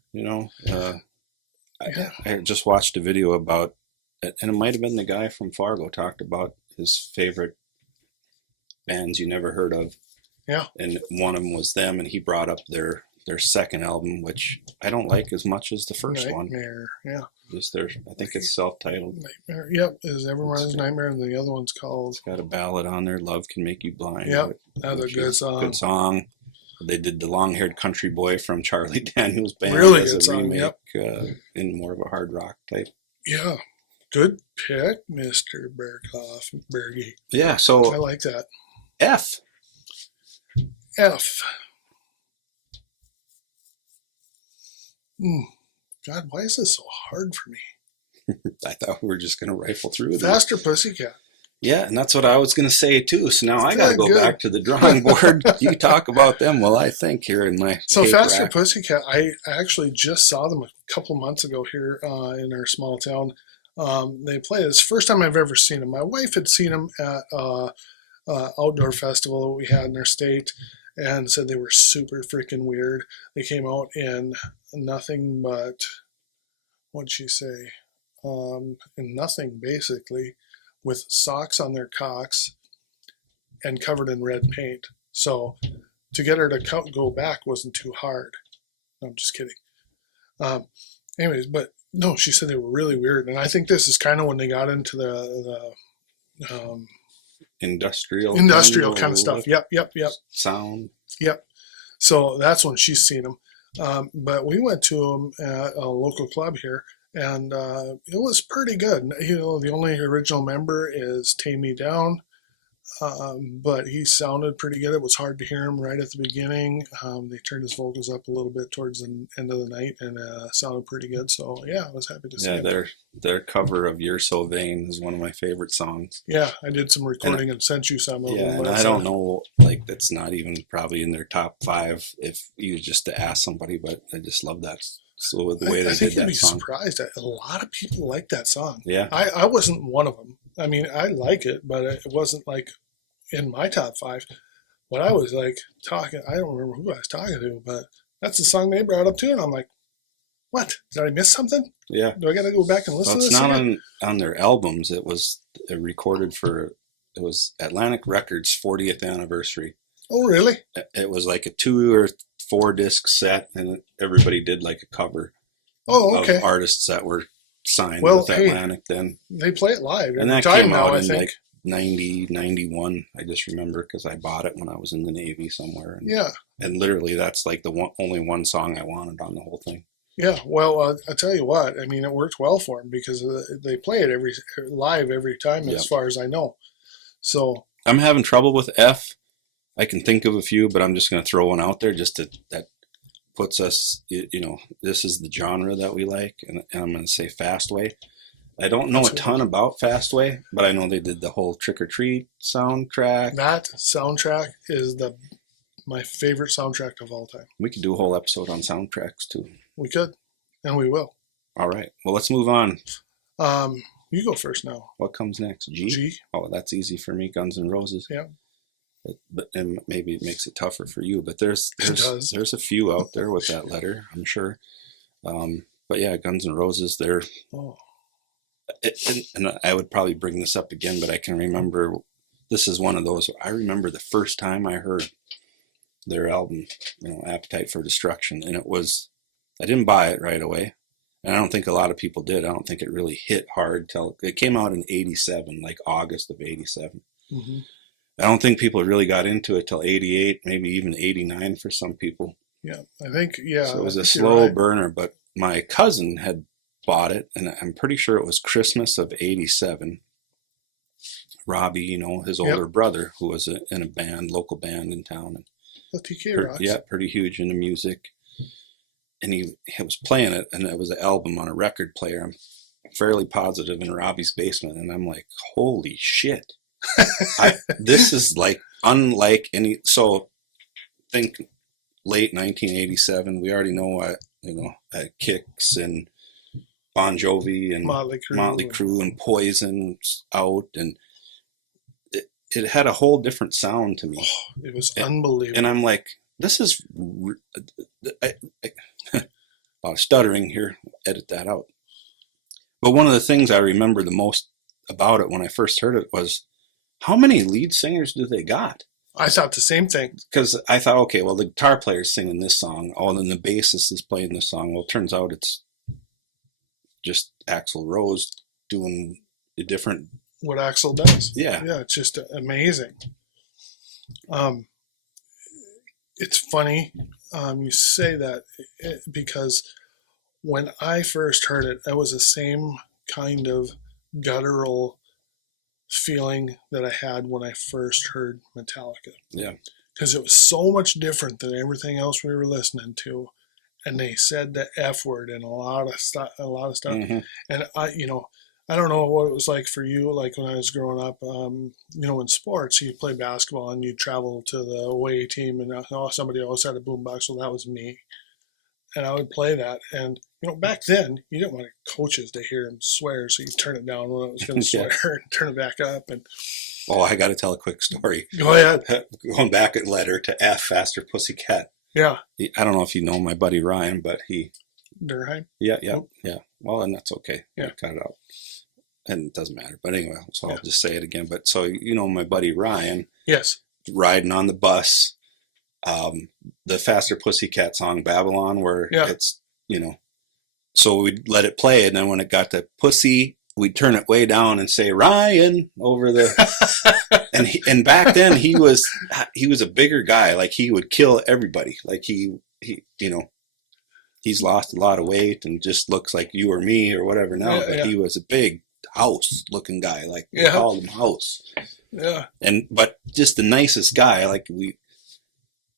I just watched a video about it, and it might have been the guy from Fargo talked about his favorite bands you never heard of. Yeah. And one of them was them, and he brought up their second album, which I don't like as much as the first one. Nightmare, yeah. Just I think it's self-titled. Nightmare, yep. Is Everyone's Nightmare, and the other one's called... It's got a ballad on there, Love Can Make You Blind. Yep, that's a good song. Good song. They did The Long-Haired Country Boy from Charlie Daniels Band really as good a song, remake in more of a hard rock type. Yeah. Good pick, Mr. Bergie. Yeah, so... I like that. F. God, why is this so hard for me? I thought we were just going to rifle through them. Faster Pussycat. Yeah, and that's what I was going to say too. So now I got to go back to the drawing board. You talk about them while I think here in my Faster Pussycat, I actually just saw them a couple months ago here in our small town. They play. It's the first time I've ever seen them. My wife had seen them at outdoor festival that we had in our state, and said they were super freaking weird. They came out in nothing but, what'd she say? In nothing, basically, with socks on their cocks and covered in red paint. So to get her to go back wasn't too hard. No, I'm just kidding. Anyways, but no, she said they were really weird. And I think this is kind of when they got into the industrial kind of stuff. Yep. Sound. Yep. So that's when she's seen them. But we went to them at a local club here, and it was pretty good. The only original member is Tame Me Down, but he sounded pretty good. It was hard to hear him right at the beginning. They turned his vocals up a little bit towards the end of the night, and sounded pretty good. So yeah, I was happy to see it. Their cover of "You're So Vain" is one of my favorite songs. Yeah, I did some recording and sent you some of them. Yeah, and I don't know, like that's not even probably in their top 5 if you just to ask somebody, but I just love that. So the way they did that song. I think you'd be surprised that a lot of people like that song. Yeah. I wasn't one of them. I mean, I like it, but it wasn't like in my top 5. What I was like talking, I don't remember who I was talking to, but that's the song they brought up too. And I'm like, what? Did I miss something? Yeah. Do I got to go back and listen to this? It's not on their albums. It was recorded it was Atlantic Records' 40th anniversary. Oh, really? It was like a 2 or 4 disc set, and everybody did like a cover of artists that were signed Well, with hey, Atlantic then. they play it live every And that time came now, out I in think. like 90, 91. I just remember because I bought it when I was in the Navy somewhere. Yeah. And literally that's like the only one song I wanted on the whole thing. Yeah, well, I tell you what. I mean, it worked well for them because they play it live every time, Yep. as far as I know. So I'm having trouble with F. I can think of a few, but I'm just going to throw one out there just that puts us, this is the genre that we like, and I'm going to say Fastway. I don't know a ton about Fastway, but I know they did the whole Trick or Treat soundtrack. That soundtrack is my favorite soundtrack of all time. We could do a whole episode on soundtracks too. We could, and we will. All right. Well, let's move on. You go first now. What comes next? G? G. Oh, that's easy for me. Guns N' Roses. Yeah. But and maybe it makes it tougher for you. But there's a few out there with that letter, I'm sure. But yeah, Guns N' Roses. They're. Oh. And I would probably bring this up again, but I can remember. This is one of those. I remember the first time I heard their album, Appetite for Destruction, and it was. I didn't buy it right away. And I don't think a lot of people did. I don't think it really hit hard till it came out in 87, like August of 87. Mm-hmm. I don't think people really got into it till 88, maybe even 89 for some people. Yeah, I think, yeah. So it was a slow burner, but my cousin had bought it, and I'm pretty sure it was Christmas of 87. Robbie, his older brother, who was in a band, local band in town. The TK Rocks. Yeah, pretty huge into music. And he was playing it, and it was an album on a record player. I'm fairly positive in Robbie's basement, and I'm like, holy shit. This is like unlike any. So think late 1987. We already know what, Kicks and Bon Jovi and Motley Crue and Poison's out, and it had a whole different sound to me. Oh, it was unbelievable. And I'm like, this is stuttering here. Edit that out. But one of the things I remember the most about it when I first heard it was, how many lead singers do they got? I thought the same thing. Because I thought, okay, well, the guitar player's singing this song. Oh, and then the bassist is playing this song. Well, it turns out it's just Axl Rose doing a different... What Axl does. Yeah. Yeah, it's just amazing. It's funny you say that because when I first heard it, it was the same kind of guttural feeling that I had when I first heard Metallica. Yeah. Because it was so much different than everything else we were listening to. And they said the F word and a lot of stuff. Mm-hmm. And I don't know what it was like for you, like when I was growing up, in sports, you play basketball and you travel to the away team and somebody always had a boombox, so that was me. And I would play that. And, back then, you didn't want coaches to hear him swear, so you turn it down when it was going to swear and turn it back up. And oh, I got to tell a quick story. Go ahead. Going back a letter to F, Faster Pussycat. Yeah. I don't know if you know my buddy Ryan, but he... Durheim? Yeah. Well, and that's okay. Yeah. I cut it out. And it doesn't matter. But anyway, so I'll just say it again. But so, my buddy Ryan. Yes. Riding on the bus. The Faster Pussycat song, Babylon, where it's, so we'd let it play. And then when it got to Pussy, we'd turn it way down and say, Ryan, over the... and back then he was a bigger guy. Like he would kill everybody. Like he he's lost a lot of weight and just looks like you or me or whatever now. But he was a big house looking guy. Like we called him House. Yeah. But just the nicest guy.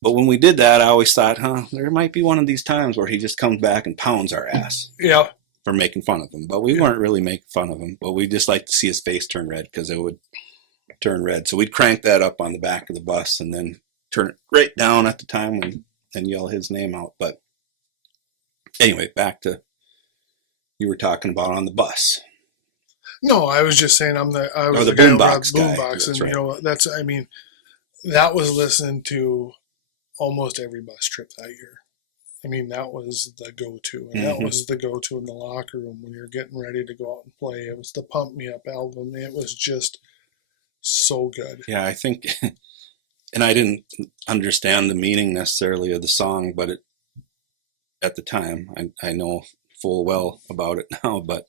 But when we did that, I always thought, there might be one of these times where he just comes back and pounds our ass. Yeah. For making fun of him. But we weren't really making fun of him. But we just like to see his face turn red because it would turn red. So we'd crank that up on the back of the bus and then turn it right down at the time and yell his name out. But anyway, back to you were talking about on the bus. No, I was just saying I was the boombox guy. Boombox, and right. That was listening to almost every bus trip that year. I mean, that was the go-to, and that was the go-to in the locker room when you're getting ready to go out and play. It was the Pump Me Up album. It was just so good. Yeah, I think, and I didn't understand the meaning necessarily of the song, but at the time, I know full well about it now, but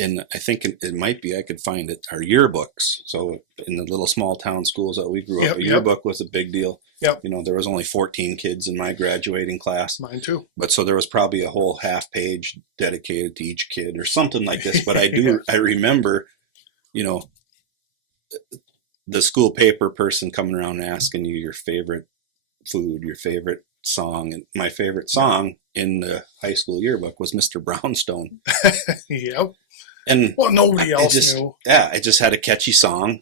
in, I think it might be, I could find it, our yearbooks. So in the little small town schools that we grew up, a yearbook was a big deal. Yep. You know, there was only 14 kids in my graduating class. Mine too. But so there was probably a whole half page dedicated to each kid or something like this. But I remember, you know, the school paper person coming around and asking you your favorite food, your favorite song. And my favorite song in the high school yearbook was Mr. Brownstone. Yep. And well, nobody else knew. Yeah, it just had a catchy sound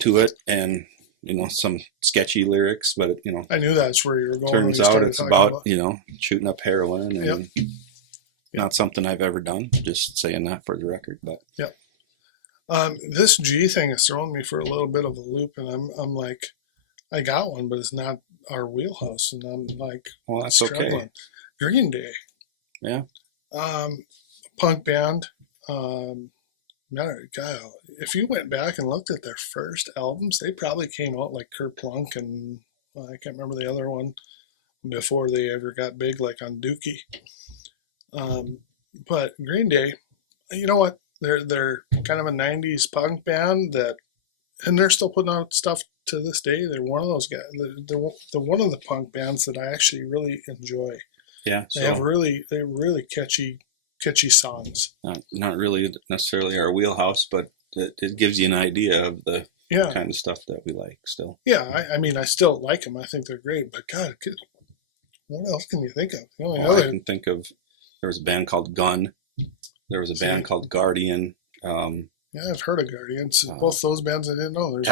to it, and you know, some sketchy lyrics. But you know, I knew that's where you were going. Turns out it's about you know, shooting up heroin, and not something I've ever done. Just saying that for the record. But this G thing is throwing me for a little bit of a loop, and I'm like, I got one, but it's not our wheelhouse, and I'm like, well, that's struggling. okay. Green Day, punk band. If you went back and looked at their first albums, they probably came out like Kerplunk and I can't remember the other one before they ever got big, like on Dookie. But Green Day, you know what? They're kind of a '90s punk band and they're still putting out stuff to this day. They're one of those guys. They're one of the punk bands that I actually really enjoy. Yeah, they're really catchy songs. Not really necessarily our wheelhouse, but it gives you an idea of the kind of stuff that we like still. Yeah, I mean, I still like them. I think they're great. But God, what else can you think of? I can think of, there was a band called Gun. There was a band called Guardian. Yeah, I've heard of Guardians. Both those bands I didn't know. There's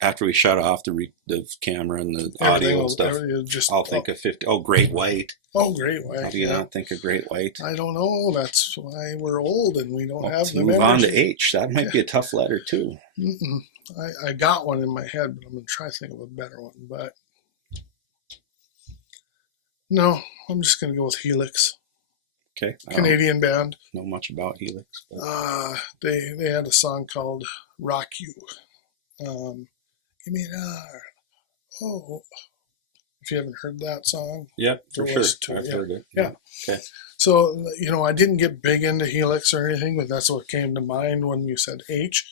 after we shut off the camera and the audio and stuff, I'll think of 50. Oh, Great White. Oh, Great White. How do you not think of Great White? I don't know. That's why we're old and we don't have the move on to H. That might be a tough letter too. I got one in my head, but I'm going to try to think of a better one. But no, I'm just going to go with Helix. Okay. Canadian band. Know much about Helix. But... they had a song called Rock You. Give me an R. Oh. If you haven't heard that song. Yep, for sure. I've heard it. Yeah. Okay. So, I didn't get big into Helix or anything, but that's what came to mind when you said H.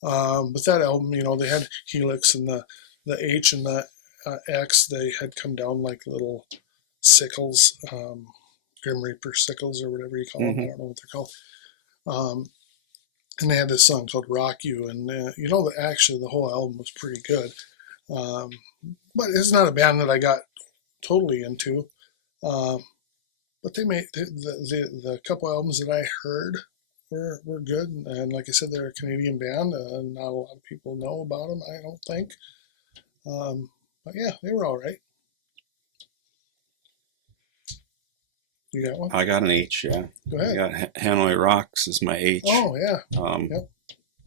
But that album, they had Helix and the H and the X, they had come down like little sickles. Grim Reaper sickles or whatever you call them. I don't know what they're called. And they had this song called Rock You. And, actually the whole album was pretty good. But it's not a band that I got totally into. But they made the couple albums that I heard were good. And like I said, they're a Canadian band. Not a lot of people know about them, I don't think. But yeah, they were all right. You got one? I got an H, yeah. Go ahead. I got Hanoi Rocks is my H. Oh, yeah. Yep.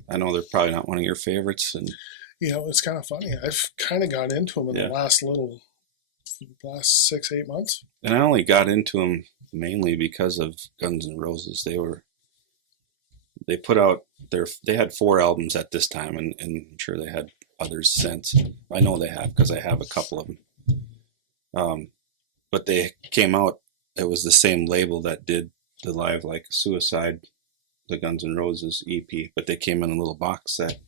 I know they're probably not one of your favorites. And it's kind of funny. I've kind of got into them in the last 6-8 months. And I only got into them mainly because of Guns N' Roses. They put out they had 4 albums at this time, and I'm sure they had others since. I know they have because I have a couple of them. But they came out. It was the same label that did the Live Like a Suicide, the Guns N' Roses EP, but they came in a little box set,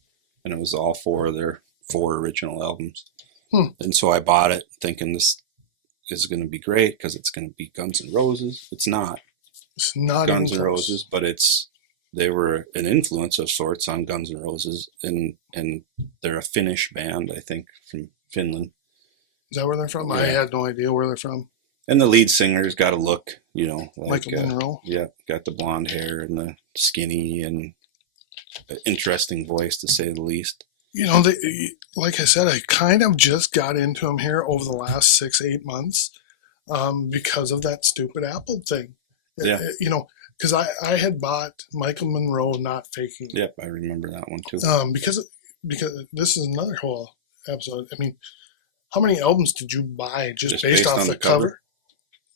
and it was all 4 of their 4 original albums. And so I bought it thinking this is going to be great because it's going to be Guns N' Roses. It's not. It's not Guns N' Roses, but they were an influence of sorts on Guns N' Roses, and they're a Finnish band, I think, from Finland. Is that where they're from? Yeah. I had no idea where they're from. And the lead singer's got a look, like Michael Monroe. Yeah, got the blonde hair and the skinny and interesting voice, to say the least. Like I said, I kind of just got into them here over the last 6-8 months because of that stupid Apple thing. Yeah. Because I had bought Michael Monroe, Not Faking It. Yep, I remember that one too. Because this is another whole episode. I mean, how many albums did you buy just based off the cover?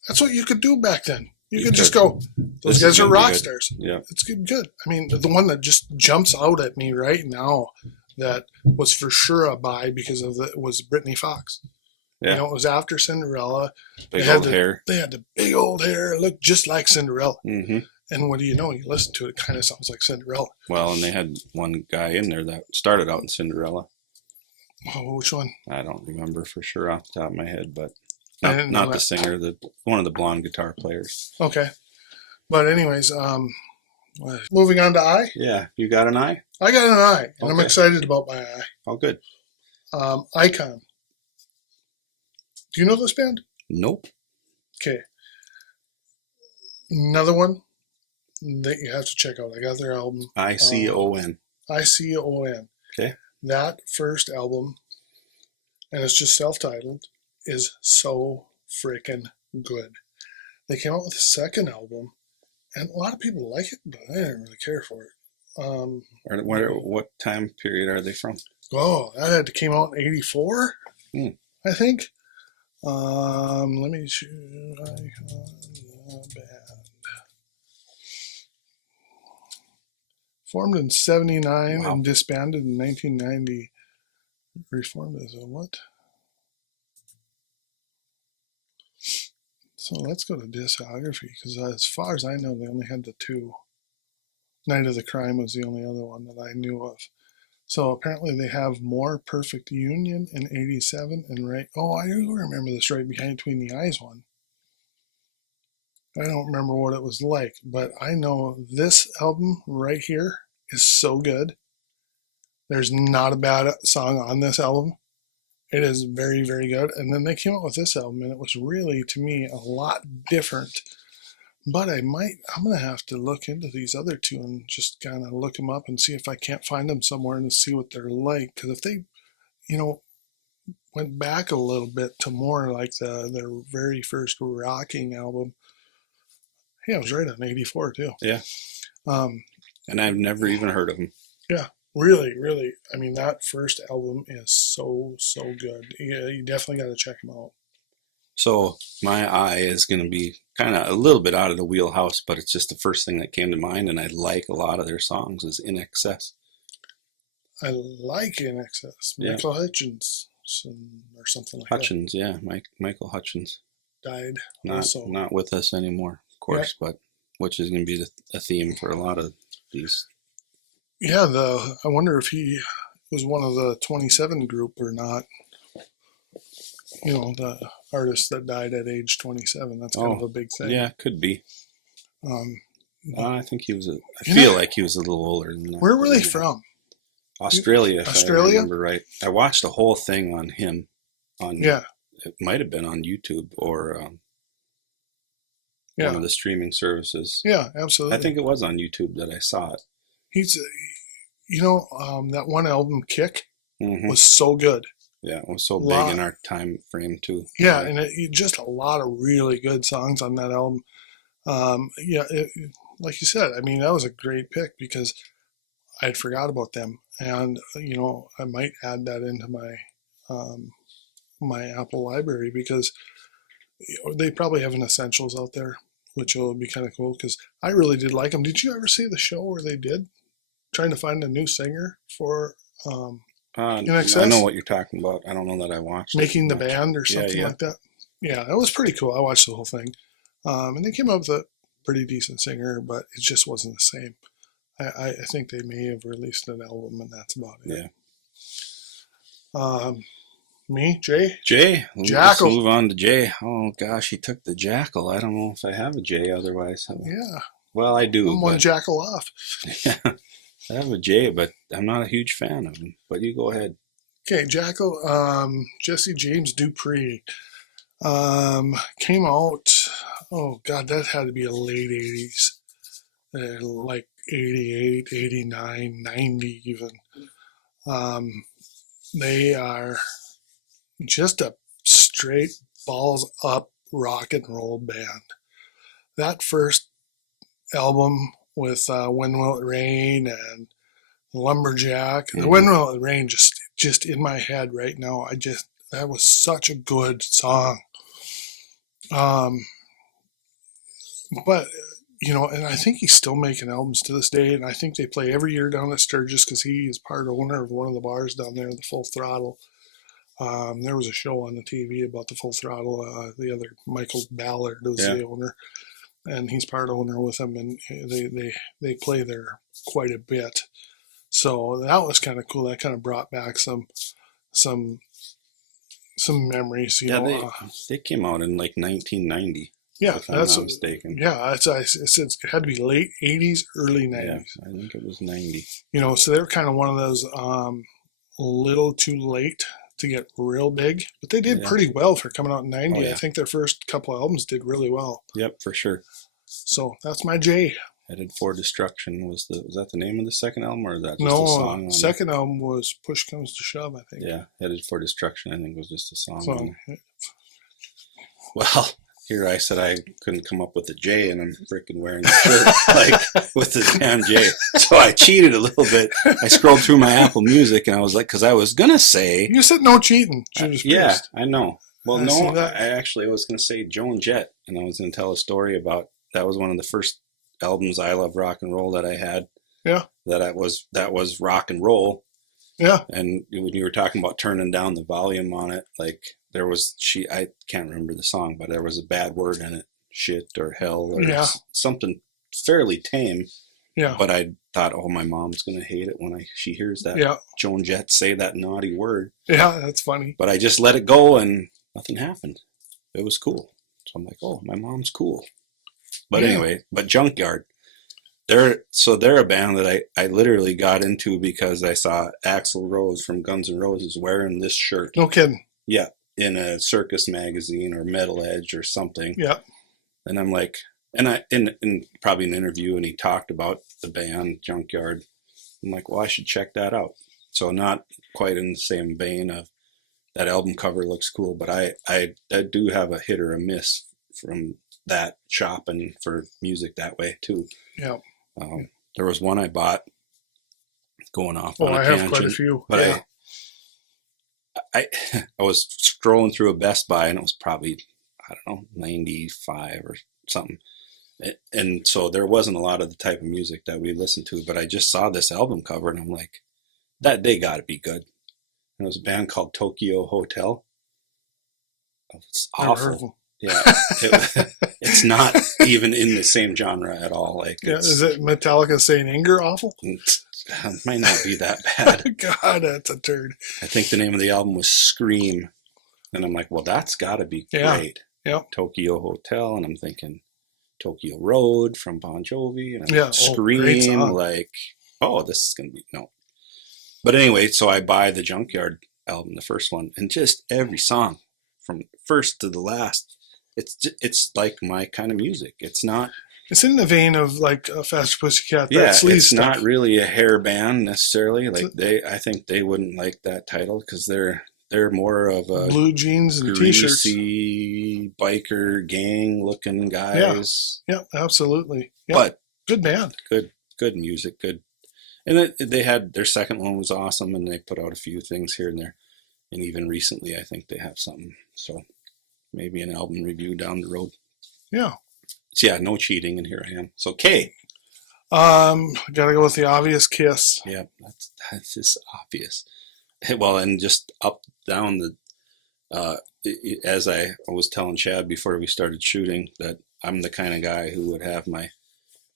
That's what you could do back then. You could just go, those guys are rock stars. Yeah. It's good. I mean, the one that just jumps out at me right now that was for sure a buy because of was Brittany Fox. Yeah. It was after Cinderella. Big old hair. They had the big old hair. It looked just like Cinderella. Mm-hmm. And what do you know? You listen to it, it kind of sounds like Cinderella. Well, and they had one guy in there that started out in Cinderella. Oh, which one? I don't remember for sure off the top of my head, but I didn't know not the that. singer, one of the blonde guitar players. Okay. But anyways, moving on to I. Yeah, you got an eye? I got an I, and I'm Okay. excited about my I. Oh, good. Icon. Do you know this band? Nope. Okay. Another one that you have to check out. I got their album. ICON. ICON. Okay. That first album, and it's just self-titled, is so freaking good. They came out with a second album, and a lot of people like it, but I didn't really care for it. What time period are they from? Oh, that had to came out in '84, I think. Let me choose the band. Formed in '79 Wow. and disbanded in 1990. Reformed as a what? So let's go to discography, because as far as I know, they only had the two. Night of the Crime was the only other one that I knew of. So apparently they have More Perfect Union in '87 and right. Oh, I do remember this Right Behind Between the Eyes one. I don't remember what it was like, but I know this album right here is so good. There's not a bad song on this album. It is very, very good. And then they came out with this album, and it was really, to me, a lot different. But I'm going to have to look into these other two and just kind of look them up and see if I can't find them somewhere and see what they're like. Because if they, went back a little bit to more like their very first rocking album. Yeah, I was right on '84 too. Yeah. And I've never even heard of them. Yeah, really, really. I mean, that first album is so, so good. Yeah, you definitely got to check them out. So my eye is going to be kind of a little bit out of the wheelhouse, but it's just the first thing that came to mind, and I like a lot of their songs is In Excess. I like In Excess. Yeah. Michael Hutchins or something like Hutchins, yeah, Michael Hutchins. Died. Not with us anymore, of course, but which is going to be a theme for a lot of these. Yeah, I wonder if he was one of the 27 group or not. The artist that died at age 27. That's kind of a big thing. Yeah, could be. I think he was. I feel like he was a little older than that. Where were they from? Australia, if I remember right. I watched the whole thing on him. It might have been on YouTube or one of the streaming services. Yeah, absolutely. I think it was on YouTube that I saw it. He's, that one album, Kick, was so good. Yeah, it was so big in our time frame too. Yeah, and just a lot of really good songs on that album. Like you said, I mean, that was a great pick because I'd forgot about them, and I might add that into my my Apple library because they probably have an essentials out there, which will be kind of cool because I really did like them. Did you ever see the show where they did trying to find a new singer for? In Excess? I know what you're talking about. I don't know that I watched Making the Band or something like that. Yeah, it was pretty cool. I watched the whole thing. And they came up with a pretty decent singer, but it just wasn't the same. I think they may have released an album, and that's about it. Yeah. Me, Jay? Jackal. Let's move on to Jay. Oh, gosh, he took the Jackal. I don't know if I have a Jay otherwise. Yeah. Well, I do. I'm one Jackal off. Yeah. I have a Jay, but I'm not a huge fan of him. But you go ahead. Okay, Jackal, Jesse James Dupree. Came out, oh God, that had to be a late 80s. Like 88, 89, 90 even. They are just a straight balls up rock and roll band. That first album with When Will It Rain and Lumberjack. The When Will It Rain just in my head right now. That was such a good song. But and I think he's still making albums to this day, and I think they play every year down at Sturgis because he is part owner of one of the bars down there, the Full Throttle. There was a show on the TV about the Full Throttle. The other Michael Ballard was the owner. and he's part owner with them, and they play there quite a bit. So that was kind of cool. That kind of brought back some memories. They came out in like 1990. Yeah, if I'm not mistaken. Yeah, it had to be late 80s, early 90s. Yeah, I think it was 90. So they were kind of one of those a little too late to get real big, but they did pretty well for coming out in 90. Oh, yeah. I think their first couple albums did really well. Yep, for sure. So that's my J. Headed for Destruction was that the name of the second album, or is that just No, a song? second album was Push Comes to Shove, I think. Yeah, Headed for Destruction, I think, was just a song. So, well, here I said I couldn't come up with a J, and I'm freaking wearing a shirt like with the damn J. So I cheated a little bit. I scrolled through my Apple Music, and I was like, because I was gonna say, you said no cheating. Yeah, I know. Well, no, I was gonna say Joan Jett, and I was gonna tell a story about that was one of the first albums I Love Rock and Roll that I had. Yeah. That was rock and roll. Yeah. And when you were talking about turning down the volume on it, like I can't remember the song, but there was a bad word in it, shit or hell or something fairly tame. Yeah. But I thought, oh, my mom's gonna hate it when she hears that Joan Jett say that naughty word. Yeah, that's funny. But I just let it go, and nothing happened. It was cool. So I'm like, oh, my mom's cool. But anyway, Junkyard, they're a band that I literally got into because I saw Axl Rose from Guns N' Roses wearing this shirt. No kidding. Yeah, in a Circus magazine or Metal Edge or something. Yeah. And I'm like, in probably an interview, and he talked about the band Junkyard. I'm like, well, I should check that out. So not quite in the same vein of that album cover looks cool, but I do have a hit or a miss from that shopping for music that way too. Yeah. There was one I bought going off on a tangent. Have quite a few. But I was scrolling through a Best Buy, and it was probably, I don't know, 95 or something. And so there wasn't a lot of the type of music that we listened to, but I just saw this album cover, and I'm like, they got to be good. And it was a band called Tokyo Hotel. It's awful. Yeah, it's not even in the same genre at all. Like, is it Metallica Saint Anger awful? It might not be that bad. God, that's a turd. I think the name of the album was Scream, and I'm like, well, that's got to be great. Yeah. Tokyo Hotel, and I'm thinking Tokyo Road from Bon Jovi, and I'm like, Scream, like, oh, this is gonna be no. But anyway, so I buy the Junkyard album, the first one, and just every song from first to the last. It's like my kind of music. It's not. It's in the vein of like Faster Pussycat. Yeah, it's not really a hair band necessarily. Like I think they wouldn't like that title because they're more of a blue jeans and t-shirts, greasy biker gang looking guys. Yeah, absolutely. Yeah. But good band, good music, good. And they had their second one was awesome, and they put out a few things here and there, and even recently I think they have something. So. Maybe an album review down the road. Yeah. So yeah, no cheating, and here I am. So K. Gotta go with the obvious Kiss. Yeah, that's just obvious. Well, and just up, down the, as I was telling Chad before we started shooting, that I'm the kind of guy who would have my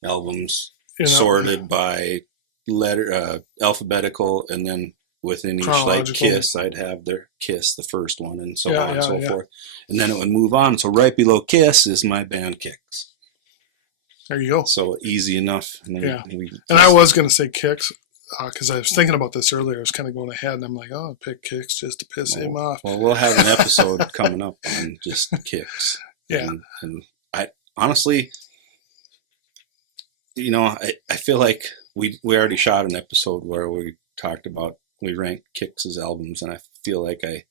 albums sorted by letter, alphabetical, and then within each, like Kiss, I'd have their Kiss, the first one, and so on and so forth. And then it would move on. So right below Kiss is my band Kicks. There you go. So easy enough. And I was going to say Kicks because I was thinking about this earlier. I was kind of going ahead, and I'm like, oh, I'll pick Kicks just to piss him off. Well, we'll have an episode coming up on just Kicks. Yeah. And I honestly, I feel like we already shot an episode where we talked about we ranked Kicks' albums, and I feel like I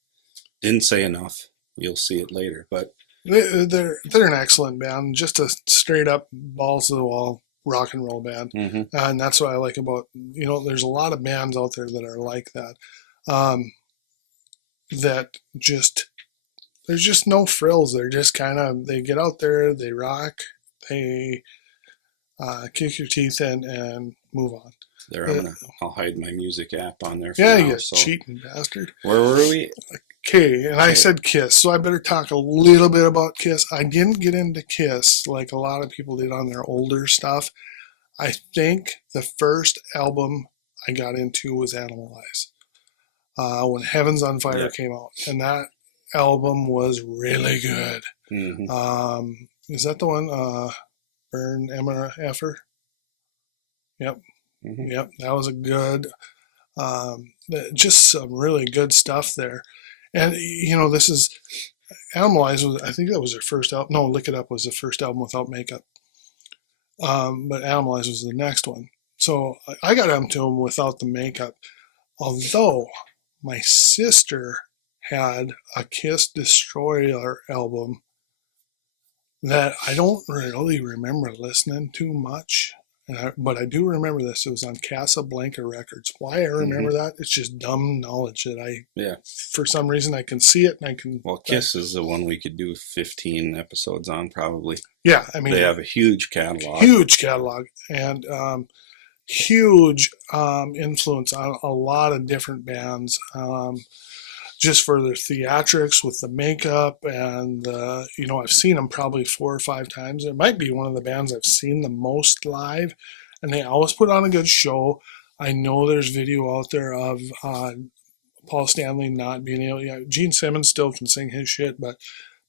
didn't say enough. You'll see it later, but they're an excellent band, just a straight up balls to the wall rock and roll band, and that's what I like about there's a lot of bands out there that are like that, that just there's just no frills. They're just kind of they get out there, they rock, they kick your teeth in, and move on. There, I'll hide my music app on there. You cheating bastard. Where were we? Okay, and I said Kiss, so I better talk a little bit about Kiss. I didn't get into Kiss like a lot of people did on their older stuff. I think the first album I got into was Animalize, when Heaven's on Fire came out, and that album was really good. Is that the one? Burn Emma Effer? Yep. Yep, that was a good, just some really good stuff there. And, this is, Animalize was, I think that was their first album. No, Lick It Up was the first album without makeup. But Animalize was the next one. So I got into them without the makeup. Although my sister had a Kiss Destroyer album that I don't really remember listening to much. But I do remember this. It was on Casablanca Records. Why I remember that? It's just dumb knowledge that for some reason, I can see it and I can. Well, Kiss is the one we could do 15 episodes on, probably. Yeah, I mean, they have a huge catalog. And huge influence on a lot of different bands. Just for their theatrics with the makeup and I've seen them probably 4 or 5 times. It might be one of the bands I've seen the most live, and they always put on a good show. I know there's video out there of Paul Stanley not being able. Yeah, Gene Simmons still can sing his shit, but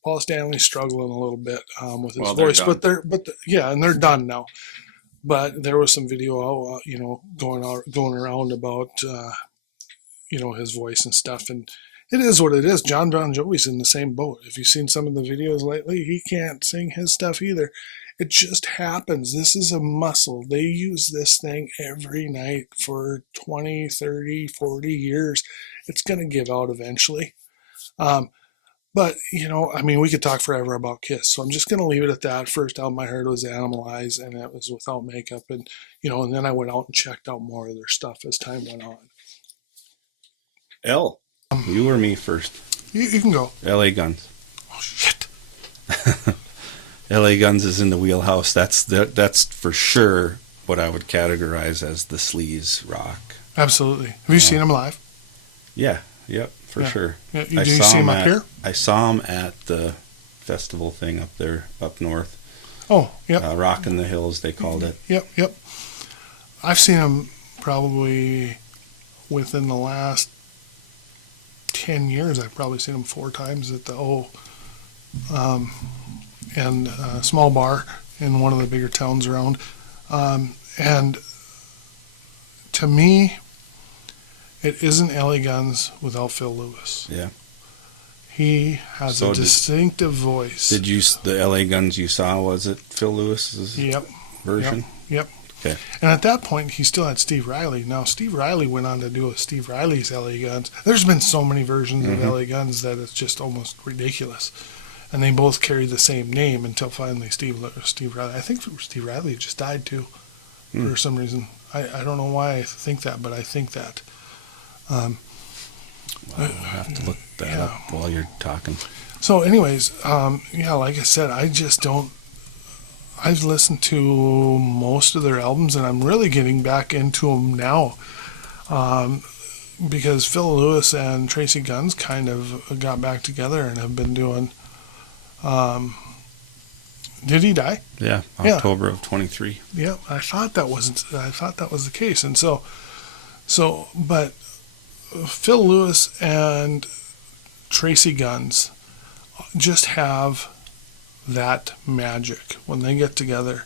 Paul Stanley's struggling a little bit with his voice. And they're done now. But there was some video, going around about his voice and stuff, and it is what it is. John Bon Jovi's in the same boat. If you've seen some of the videos lately, he can't sing his stuff either. It just happens. This is a muscle. They use this thing every night for 20, 30, 40 years. It's going to give out eventually. But, we could talk forever about Kiss. So I'm just going to leave it at that. First album I heard was Animalize, and it was without makeup. And, and then I went out and checked out more of their stuff as time went on. You or me first? You can go. LA Guns. Oh, shit. LA Guns is in the wheelhouse. That's for sure what I would categorize as the sleaze rock. Absolutely. Have you seen them live? Yeah. Yep. For sure. Yeah, did you see them up here? I saw them at the festival thing up there, up north. Oh, yep. Rock in the Hills, they called it. Yep. I've seen them probably within the last 10 years. I've probably seen them 4 times at the small bar in one of the bigger towns around. And to me, it isn't LA Guns without Phil Lewis. Yeah. He has a distinctive voice. The LA Guns you saw, was it Phil Lewis's version? Yep. Okay. And at that point, he still had Steve Riley. Now, Steve Riley went on to do a Steve Riley's LA Guns. There's been so many versions of LA Guns that it's just almost ridiculous. And they both carry the same name until finally Steve Riley. I think Steve Riley just died too, for some reason. I don't know why I think that, but I think that. I'll have to look that up while you're talking. So anyways, like I said, I just don't. I've listened to most of their albums, and I'm really getting back into them now, because Phil Lewis and Tracy Guns kind of got back together and have been doing. Did he die? Yeah, October of 23. Yeah, I thought that was the case, and but Phil Lewis and Tracy Guns just have that magic when they get together.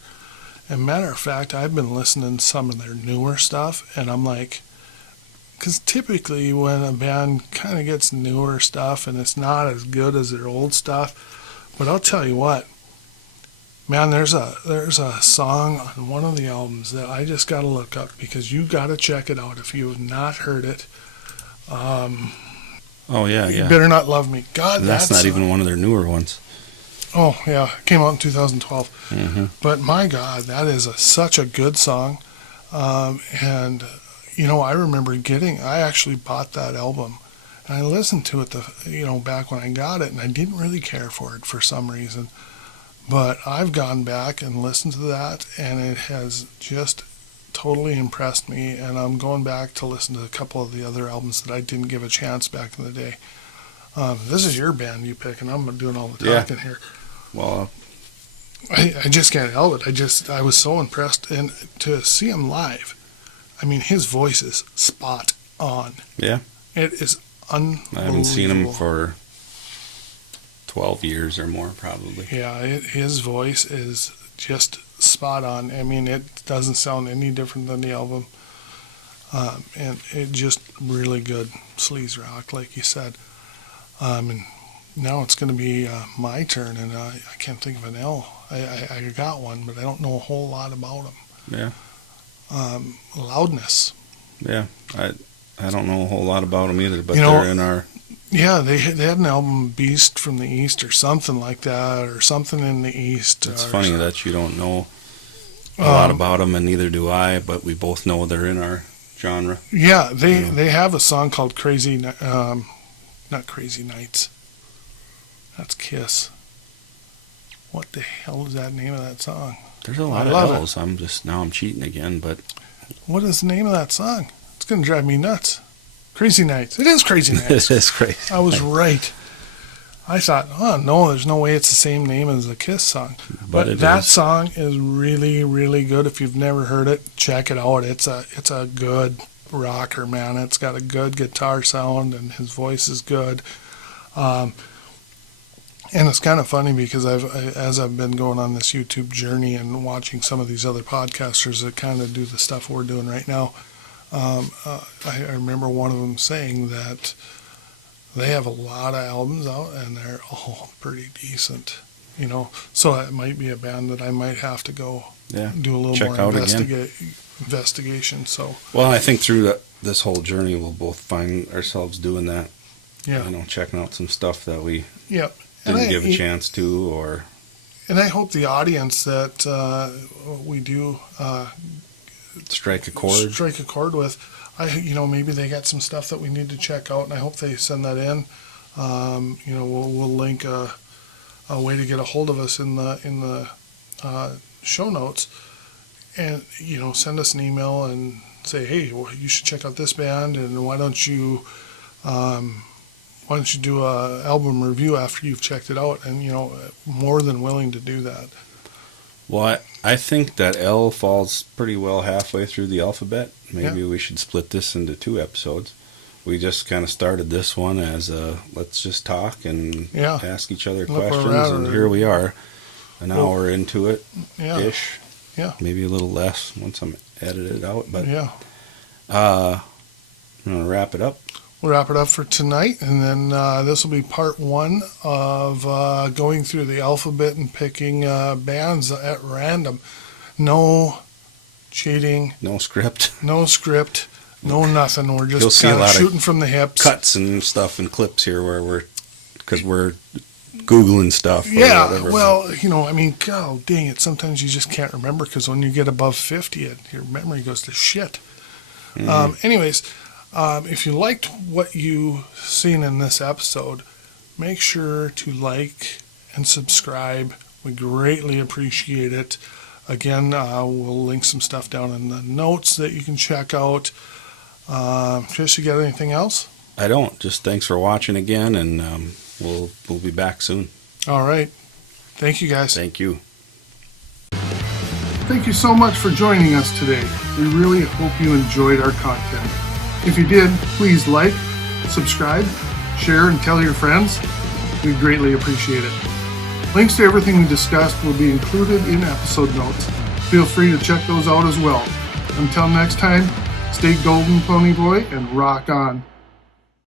And matter of fact, I've been listening to some of their newer stuff, and I'm like, because typically when a band kind of gets newer stuff and it's not as good as their old stuff, but I'll tell you what, man, there's a song on one of the albums that I just got to look up, because you got to check it out if you have not heard it. You Better Not Love Me. God, that's not even one of their newer ones. Oh, yeah. It came out in 2012. But my God, that is such a good song. And, I remember I actually bought that album. And I listened to it, back when I got it, and I didn't really care for it for some reason. But I've gone back and listened to that, and it has just totally impressed me. And I'm going back to listen to a couple of the other albums that I didn't give a chance back in the day. This is your band you pick, and I'm doing all the talking here. Well, I just can't help it. I was so impressed, and to see him live, I mean, his voice is spot on. Yeah. It is unbelievable. I haven't seen him for 12 years or more, probably. Yeah, his voice is just spot on. I mean, it doesn't sound any different than the album. And it just really good sleaze rock, like you said. And now it's going to be my turn, and I can't think of an L. I got one, but I don't know a whole lot about them. Yeah. Loudness. Yeah. I don't know a whole lot about them either, but they're in our... Yeah, they had an album, Beast from the East, or something like that, or something in the East. It's funny that you don't know a lot about them, and neither do I, but we both know they're in our genre. Yeah, they have a song called Crazy, not Crazy Nights. That's Kiss. What the hell is that name of that song? There's a lot of L's. I'm cheating again, but... What is the name of that song? It's going to drive me nuts. Crazy Nights. It is Crazy Nights. It is crazy. I was right. I thought, oh, no, there's no way it's the same name as the Kiss song. But that song is really, really good. If you've never heard it, check it out. It's a good rocker, man. It's got a good guitar sound, and his voice is good. And it's kind of funny because as I've been going on this YouTube journey and watching some of these other podcasters that kind of do the stuff we're doing right now, I remember one of them saying that they have a lot of albums out and they're all pretty decent, So it might be a band that I might have to go do a little more investigation. So, well, I think through this whole journey, we'll both find ourselves doing that. Yeah, checking out some stuff that we didn't give a chance to, or. And I hope the audience that we do. Strike a chord with. Maybe they got some stuff that we need to check out, and I hope they send that in. We'll link a way to get a hold of us in the show notes, and send us an email and say, hey, you should check out this band, and why don't you do a album review after you've checked it out? And more than willing to do that. Well, I think that L falls pretty well halfway through the alphabet. Maybe we should split this into 2 episodes. We just kind of started this one as let's just talk and ask each other questions, and here we are, an hour into it, ish. Yeah. Maybe a little less once I'm edited out, but I'm going to wrap it up. We'll wrap it up for tonight, and then this will be part 1 of going through the alphabet and picking bands at random. No cheating. No script. No nothing. We're just kind of shooting from the hips. Cuts and stuff and clips here because we're Googling stuff. Yeah, whatever. Well, God dang it. Sometimes you just can't remember because when you get above 50, your memory goes to shit. Mm-hmm. Anyways... if you liked what you seen in this episode, make sure to like and subscribe. We greatly appreciate it. Again, we'll link some stuff down in the notes that you can check out. Chris, you got anything else? I don't. Just thanks for watching again, and we'll be back soon. All right. Thank you, guys. Thank you. Thank you so much for joining us today. We really hope you enjoyed our content. If you did, please like, subscribe, share, and tell your friends. We'd greatly appreciate it. Links to everything we discussed will be included in episode notes. Feel free to check those out as well. Until next time, stay golden, Pony Boy, and rock on.